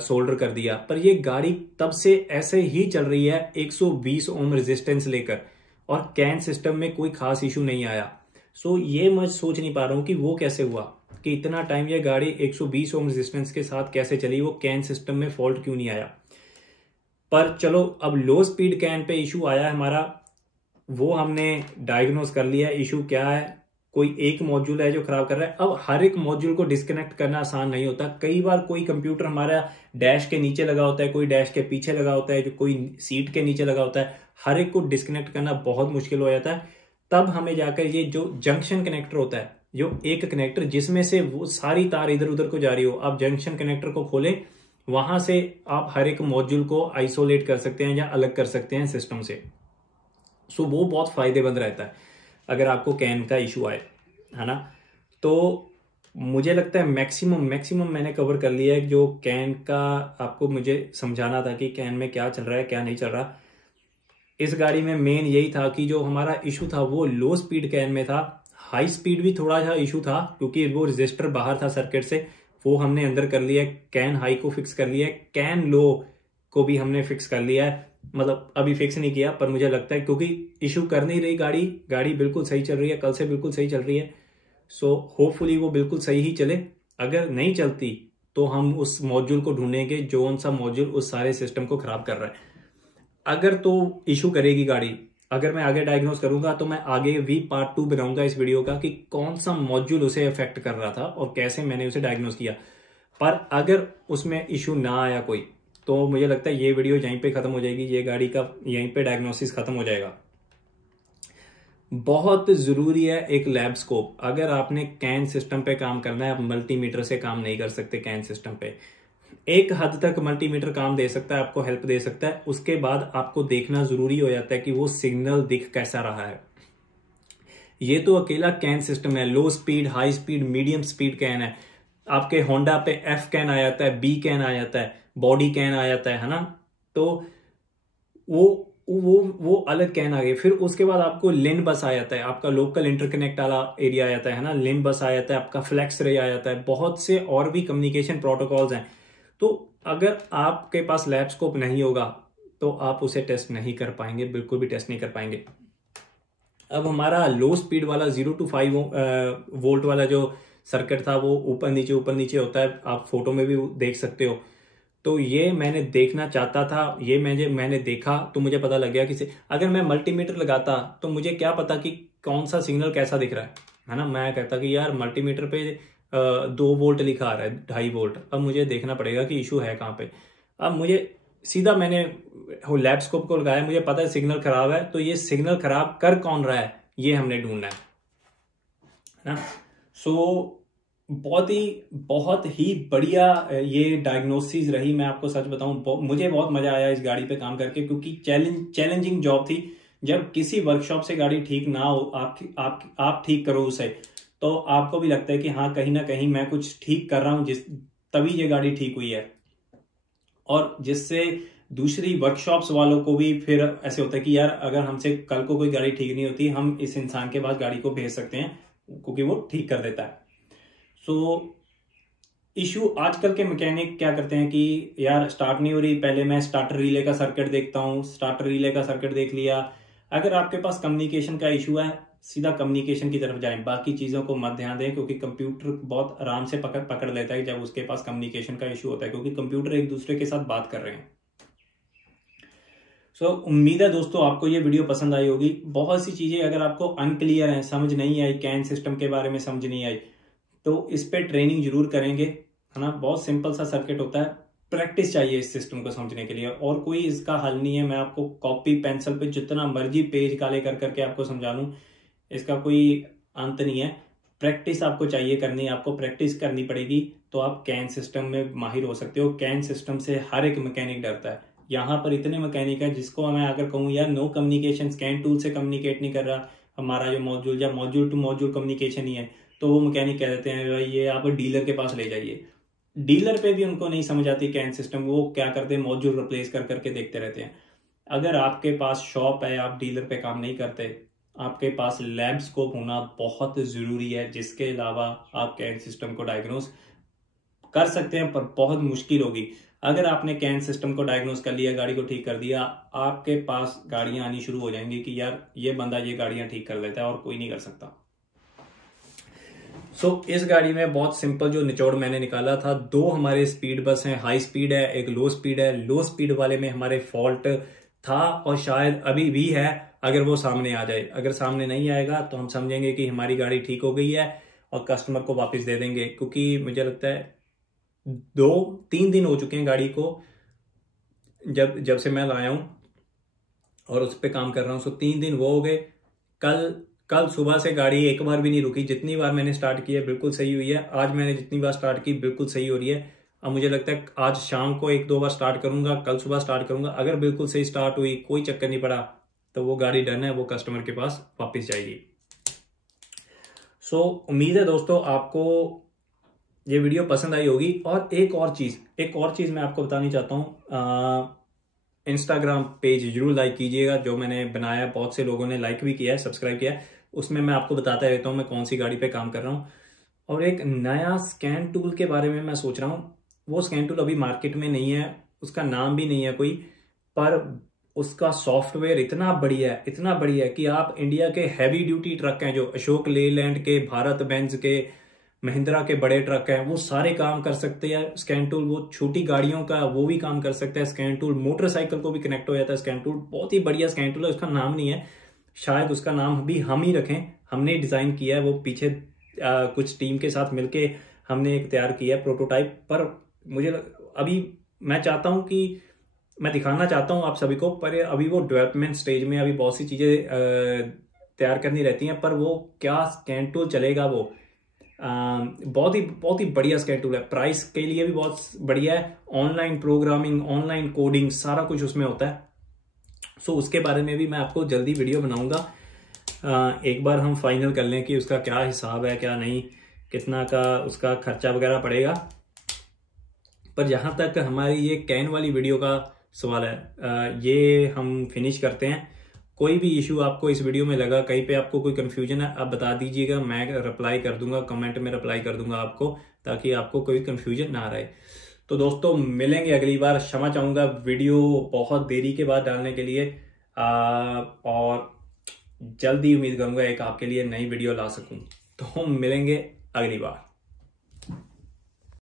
सोल्डर कर दिया। पर ये गाड़ी तब से ऐसे ही चल रही है 120 ओम रेजिस्टेंस लेकर, और कैन सिस्टम में कोई खास इशू नहीं आया। ये मैं सोच नहीं पा रहा हूं कि वो कैसे हुआ कि इतना टाइम ये गाड़ी 120 ओम रेजिस्टेंस के साथ कैसे चली, वो कैन सिस्टम में फॉल्ट क्यों नहीं आया। पर चलो, अब लो स्पीड कैन पे इशू आया है हमारा, वो हमने डायग्नोस कर लिया इशू क्या है। कोई एक मॉड्यूल है जो खराब कर रहा है। अब हर एक मॉड्यूल को डिस्कनेक्ट करना आसान नहीं होता। कई बार कोई कंप्यूटर हमारा डैश के नीचे लगा होता है, कोई डैश के पीछे लगा होता है, जो कोई सीट के नीचे लगा होता है। हर एक को डिस्कनेक्ट करना बहुत मुश्किल हो जाता है। तब हमें जाकर ये जो जंक्शन कनेक्टर होता है, जो एक कनेक्टर जिसमें से वो सारी तार इधर उधर को जा रही हो, आप जंक्शन कनेक्टर को खोलें, वहां से आप हर एक मॉड्यूल को आइसोलेट कर सकते हैं या अलग कर सकते हैं सिस्टम से। वो बहुत फायदेमंद रहता है अगर आपको कैन का इशू आए, है ना। तो मुझे लगता है मैक्सिमम मैंने कवर कर लिया है जो कैन का आपको मुझे समझाना था कि कैन में क्या चल रहा है क्या नहीं चल रहा। इस गाड़ी में मेन यही था कि जो हमारा इशू था वो लो स्पीड कैन में था। हाई स्पीड भी थोड़ा सा इशू था क्योंकि वो रजिस्टर बाहर था सर्किट से, वो हमने अंदर कर लिया। कैन हाई को फिक्स कर लिया, कैन लो को भी हमने फिक्स कर लिया है। मतलब अभी फिक्स नहीं किया, पर मुझे लगता है क्योंकि इशू कर नहीं रही गाड़ी बिल्कुल सही चल रही है, कल से बिल्कुल सही चल रही है। होपफुली वो बिल्कुल सही ही चले। अगर नहीं चलती तो हम उस मॉड्यूल को ढूंढेंगे जो सा मॉड्यूल उस सारे सिस्टम को खराब कर रहा है। अगर तो इशू करेगी गाड़ी, अगर मैं आगे डायग्नोस करूंगा तो मैं आगे भी पार्ट 2 बनाऊंगा इस वीडियो का कि कौन सा मॉड्यूल उसे अफेक्ट कर रहा था और कैसे मैंने उसे डायग्नोस किया। पर अगर उसमें इशू ना आया कोई, तो मुझे लगता है ये वीडियो यहीं पे खत्म हो जाएगी, ये गाड़ी का यहीं पे डायग्नोसिस खत्म हो जाएगा। बहुत जरूरी है एक लैब स्कोप। अगर आपने कैन सिस्टम पे काम करना है, आप मल्टीमीटर से काम नहीं कर सकते कैन सिस्टम पे। एक हद तक मल्टीमीटर काम दे सकता है, आपको हेल्प दे सकता है, उसके बाद आपको देखना जरूरी हो जाता है कि वो सिग्नल दिख कैसा रहा है। ये तो अकेला कैन सिस्टम है, लो speed, high speed, medium speed can है। आपके होंडा पे एफ कैन आ जाता है, बी कैन आ जाता है, बॉडी कैन आ जाता है ना। तो वो अलग कैन आ गए। फिर उसके बाद आपको लिन बस आ जाता है, आपका लोकल इंटरकनेक्ट वाला एरिया आ जाता है ना, लिन बस आ जाता है, आपका फ्लेक्स रे आ जाता है, बहुत से और भी कम्युनिकेशन प्रोटोकॉल्स हैं। तो अगर आपके पास लैब स्कोप नहीं होगा तो आप उसे टेस्ट नहीं कर पाएंगे, बिल्कुल भी टेस्ट नहीं कर पाएंगे। अब हमारा लो स्पीड वाला 0 to 5 वोल्ट वाला जो सर्किट था वो ऊपर नीचे होता है, आप फोटो में भी देख सकते हो। तो ये मैंने देखना चाहता था, ये मैंने देखा तो मुझे पता लग गया कि अगर मैं मल्टीमीटर लगाता तो मुझे क्या पता कि कौन सा सिग्नल कैसा दिख रहा है ना। मैं कहता कि यार मल्टीमीटर पे 2 वोल्ट लिखा आ रहा है, 2.5 वोल्ट। अब मुझे देखना पड़ेगा कि इशू है कहाँ पे। अब मुझे सीधा मैंने लैब स्कोप को लगाया, मुझे पता है सिग्नल खराब है, तो ये सिग्नल खराब कर कौन रहा है ये हमने ढूंढना है ना। बहुत ही बढ़िया ये डायग्नोसिस रही। मैं आपको सच बताऊं, मुझे बहुत मजा आया इस गाड़ी पे काम करके, क्योंकि चैलेंजिंग जॉब थी। जब किसी वर्कशॉप से गाड़ी ठीक ना हो, आप ठीक करो उसे, तो आपको भी लगता है कि हाँ कहीं ना कहीं मैं कुछ ठीक कर रहा हूं, तभी ये गाड़ी ठीक हुई है। और जिससे दूसरी वर्कशॉप्स वालों को भी फिर ऐसे होता है कि यार अगर हमसे कल को कोई गाड़ी ठीक नहीं होती, हम इस इंसान के पास गाड़ी को भेज सकते हैं क्योंकि वो ठीक कर देता है। सो इशू आजकल के मैकेनिक क्या करते हैं कि यार स्टार्ट नहीं हो रही, पहले मैं स्टार्टर रिले का सर्किट देखता हूँ, स्टार्टर रिले का सर्किट देख लिया। अगर आपके पास कम्युनिकेशन का इशू है, सीधा कम्युनिकेशन की तरफ जाएं, बाकी चीजों को मत ध्यान दें, क्योंकि कंप्यूटर बहुत आराम से पकड़ लेता है जब उसके पास कम्युनिकेशन का इशू होता है, क्योंकि कंप्यूटर एक दूसरे के साथ बात कर रहे हैं। सो उम्मीद है दोस्तों आपको ये वीडियो पसंद आई होगी। बहुत सी चीजें अगर आपको अनक्लियर हैं, समझ नहीं आई, कैन सिस्टम के बारे में समझ नहीं आई, तो इस पे ट्रेनिंग जरूर करेंगे, है ना। बहुत सिंपल सा सर्किट होता है, प्रैक्टिस चाहिए इस सिस्टम को समझने के लिए, और कोई इसका हल नहीं है। मैं आपको कॉपी पेंसिल पे जितना मर्जी पेज काले कर करके आपको समझा लूं, इसका कोई अंत नहीं है। प्रैक्टिस आपको चाहिए करनी, आपको प्रैक्टिस करनी पड़ेगी, तो आप कैन सिस्टम में माहिर हो सकते हो। कैन सिस्टम से हर एक मैकेनिक डरता है। यहाँ पर इतने मैकेनिक है जिसको मैं अगर कहूँ यार नो कम्युनिकेशन, स्कैन टूल से कम्युनिकेट नहीं कर रहा हमारा जो मॉड्यूल, या मॉड्यूल टू मॉड्यूल कम्युनिकेशन ही है, तो वो मैकेनिक कह देते हैं भाई ये आप डीलर के पास ले जाइए। डीलर पे भी उनको नहीं समझ आती कैन सिस्टम, वो क्या करते हैं मॉड्यूल रिप्लेस कर करके देखते रहते हैं। अगर आपके पास शॉप है, आप डीलर पे काम नहीं करते, आपके पास लैब स्कोप होना बहुत जरूरी है, जिसके अलावा आप कैन सिस्टम को डायग्नोस कर सकते हैं, पर बहुत मुश्किल होगी। अगर आपने कैन सिस्टम को डायग्नोस कर लिया, गाड़ी को ठीक कर दिया, आपके पास गाड़ियां आनी शुरू हो जाएंगी कि यार ये बंदा ये गाड़ियां ठीक कर लेता है और कोई नहीं कर सकता। इस गाड़ी में बहुत सिंपल जो निचोड़ मैंने निकाला था, दो हमारे स्पीड बस हैं, हाई स्पीड है, एक लो स्पीड है। लो स्पीड वाले में हमारे फॉल्ट था और शायद अभी भी है, अगर वो सामने आ जाए। अगर सामने नहीं आएगा तो हम समझेंगे कि हमारी गाड़ी ठीक हो गई है और कस्टमर को वापस दे देंगे, क्योंकि मुझे लगता है 2-3 दिन हो चुके हैं गाड़ी को जब से मैं लाया हूं और उस पर काम कर रहा हूं। 3 दिन वो हो गए। कल सुबह से गाड़ी एक बार भी नहीं रुकी। जितनी बार मैंने स्टार्ट की है बिल्कुल सही हुई है। आज मैंने जितनी बार स्टार्ट की बिल्कुल सही हो रही है। अब मुझे लगता है आज शाम को 1-2 बार स्टार्ट करूंगा, कल सुबह स्टार्ट करूंगा। अगर बिल्कुल सही स्टार्ट हुई, कोई चक्कर नहीं पड़ा, तो वो गाड़ी डन है, वो कस्टमर के पास वापस जाएगी। उम्मीद है दोस्तों आपको ये वीडियो पसंद आई होगी। और एक और चीज मैं आपको बतानी चाहता हूँ, इंस्टाग्राम पेज जरूर लाइक कीजिएगा जो मैंने बनाया। बहुत से लोगों ने लाइक भी किया है, सब्सक्राइब किया है। उसमें मैं आपको बताता रहता हूँ मैं कौन सी गाड़ी पे काम कर रहा हूँ। और एक नया स्कैन टूल के बारे में मैं सोच रहा हूँ। वो स्कैन टूल अभी मार्केट में नहीं है, उसका नाम भी नहीं है कोई, पर उसका सॉफ्टवेयर इतना बढ़िया है कि आप इंडिया के हैवी ड्यूटी ट्रक हैं, जो अशोक लेलैंड के, भारत बेंज के, महिंद्रा के बड़े ट्रक हैं, वो सारे काम कर सकते हैं स्कैन टूल। वो छोटी गाड़ियों का वो भी काम कर सकता है स्कैन टूल। मोटरसाइकिल को भी कनेक्ट हो जाता है स्कैन टूल। बहुत ही बढ़िया स्कैन टूल है। उसका नाम नहीं है, शायद उसका नाम अभी हम ही रखें। हमने डिजाइन किया है, वो पीछे कुछ टीम के साथ मिलके हमने एक तैयार किया है प्रोटोटाइप। पर मुझे अभी मैं चाहता हूं कि मैं दिखाना चाहता हूं आप सभी को, पर अभी वो डेवलपमेंट स्टेज में, अभी बहुत सी चीजें तैयार करनी रहती हैं। पर वो क्या स्कैन टूल चलेगा, वो बहुत ही बढ़िया स्कैन टूल है। प्राइस के लिए भी बहुत बढ़िया है। ऑनलाइन प्रोग्रामिंग, ऑनलाइन कोडिंग, सारा कुछ उसमें होता है। उसके बारे में भी मैं आपको जल्दी वीडियो बनाऊंगा। एक बार हम फाइनल कर लें कि उसका क्या हिसाब है, क्या नहीं, कितना का उसका खर्चा वगैरह पड़ेगा। पर जहां तक हमारी ये कैन वाली वीडियो का सवाल है, ये हम फिनिश करते हैं। कोई भी इशू आपको इस वीडियो में लगा, कहीं पे आपको कोई कंफ्यूजन है, आप बता दीजिएगा, मैं रिप्लाई कर दूंगा, कमेंट में रिप्लाई कर दूंगा आपको, ताकि आपको कोई कंफ्यूजन ना रहे। तो दोस्तों मिलेंगे अगली बार। क्षमा चाहूंगा वीडियो बहुत देरी के बाद डालने के लिए, और जल्दी उम्मीद करूंगा एक आपके लिए नई वीडियो ला सकूं। तो हम मिलेंगे अगली बार।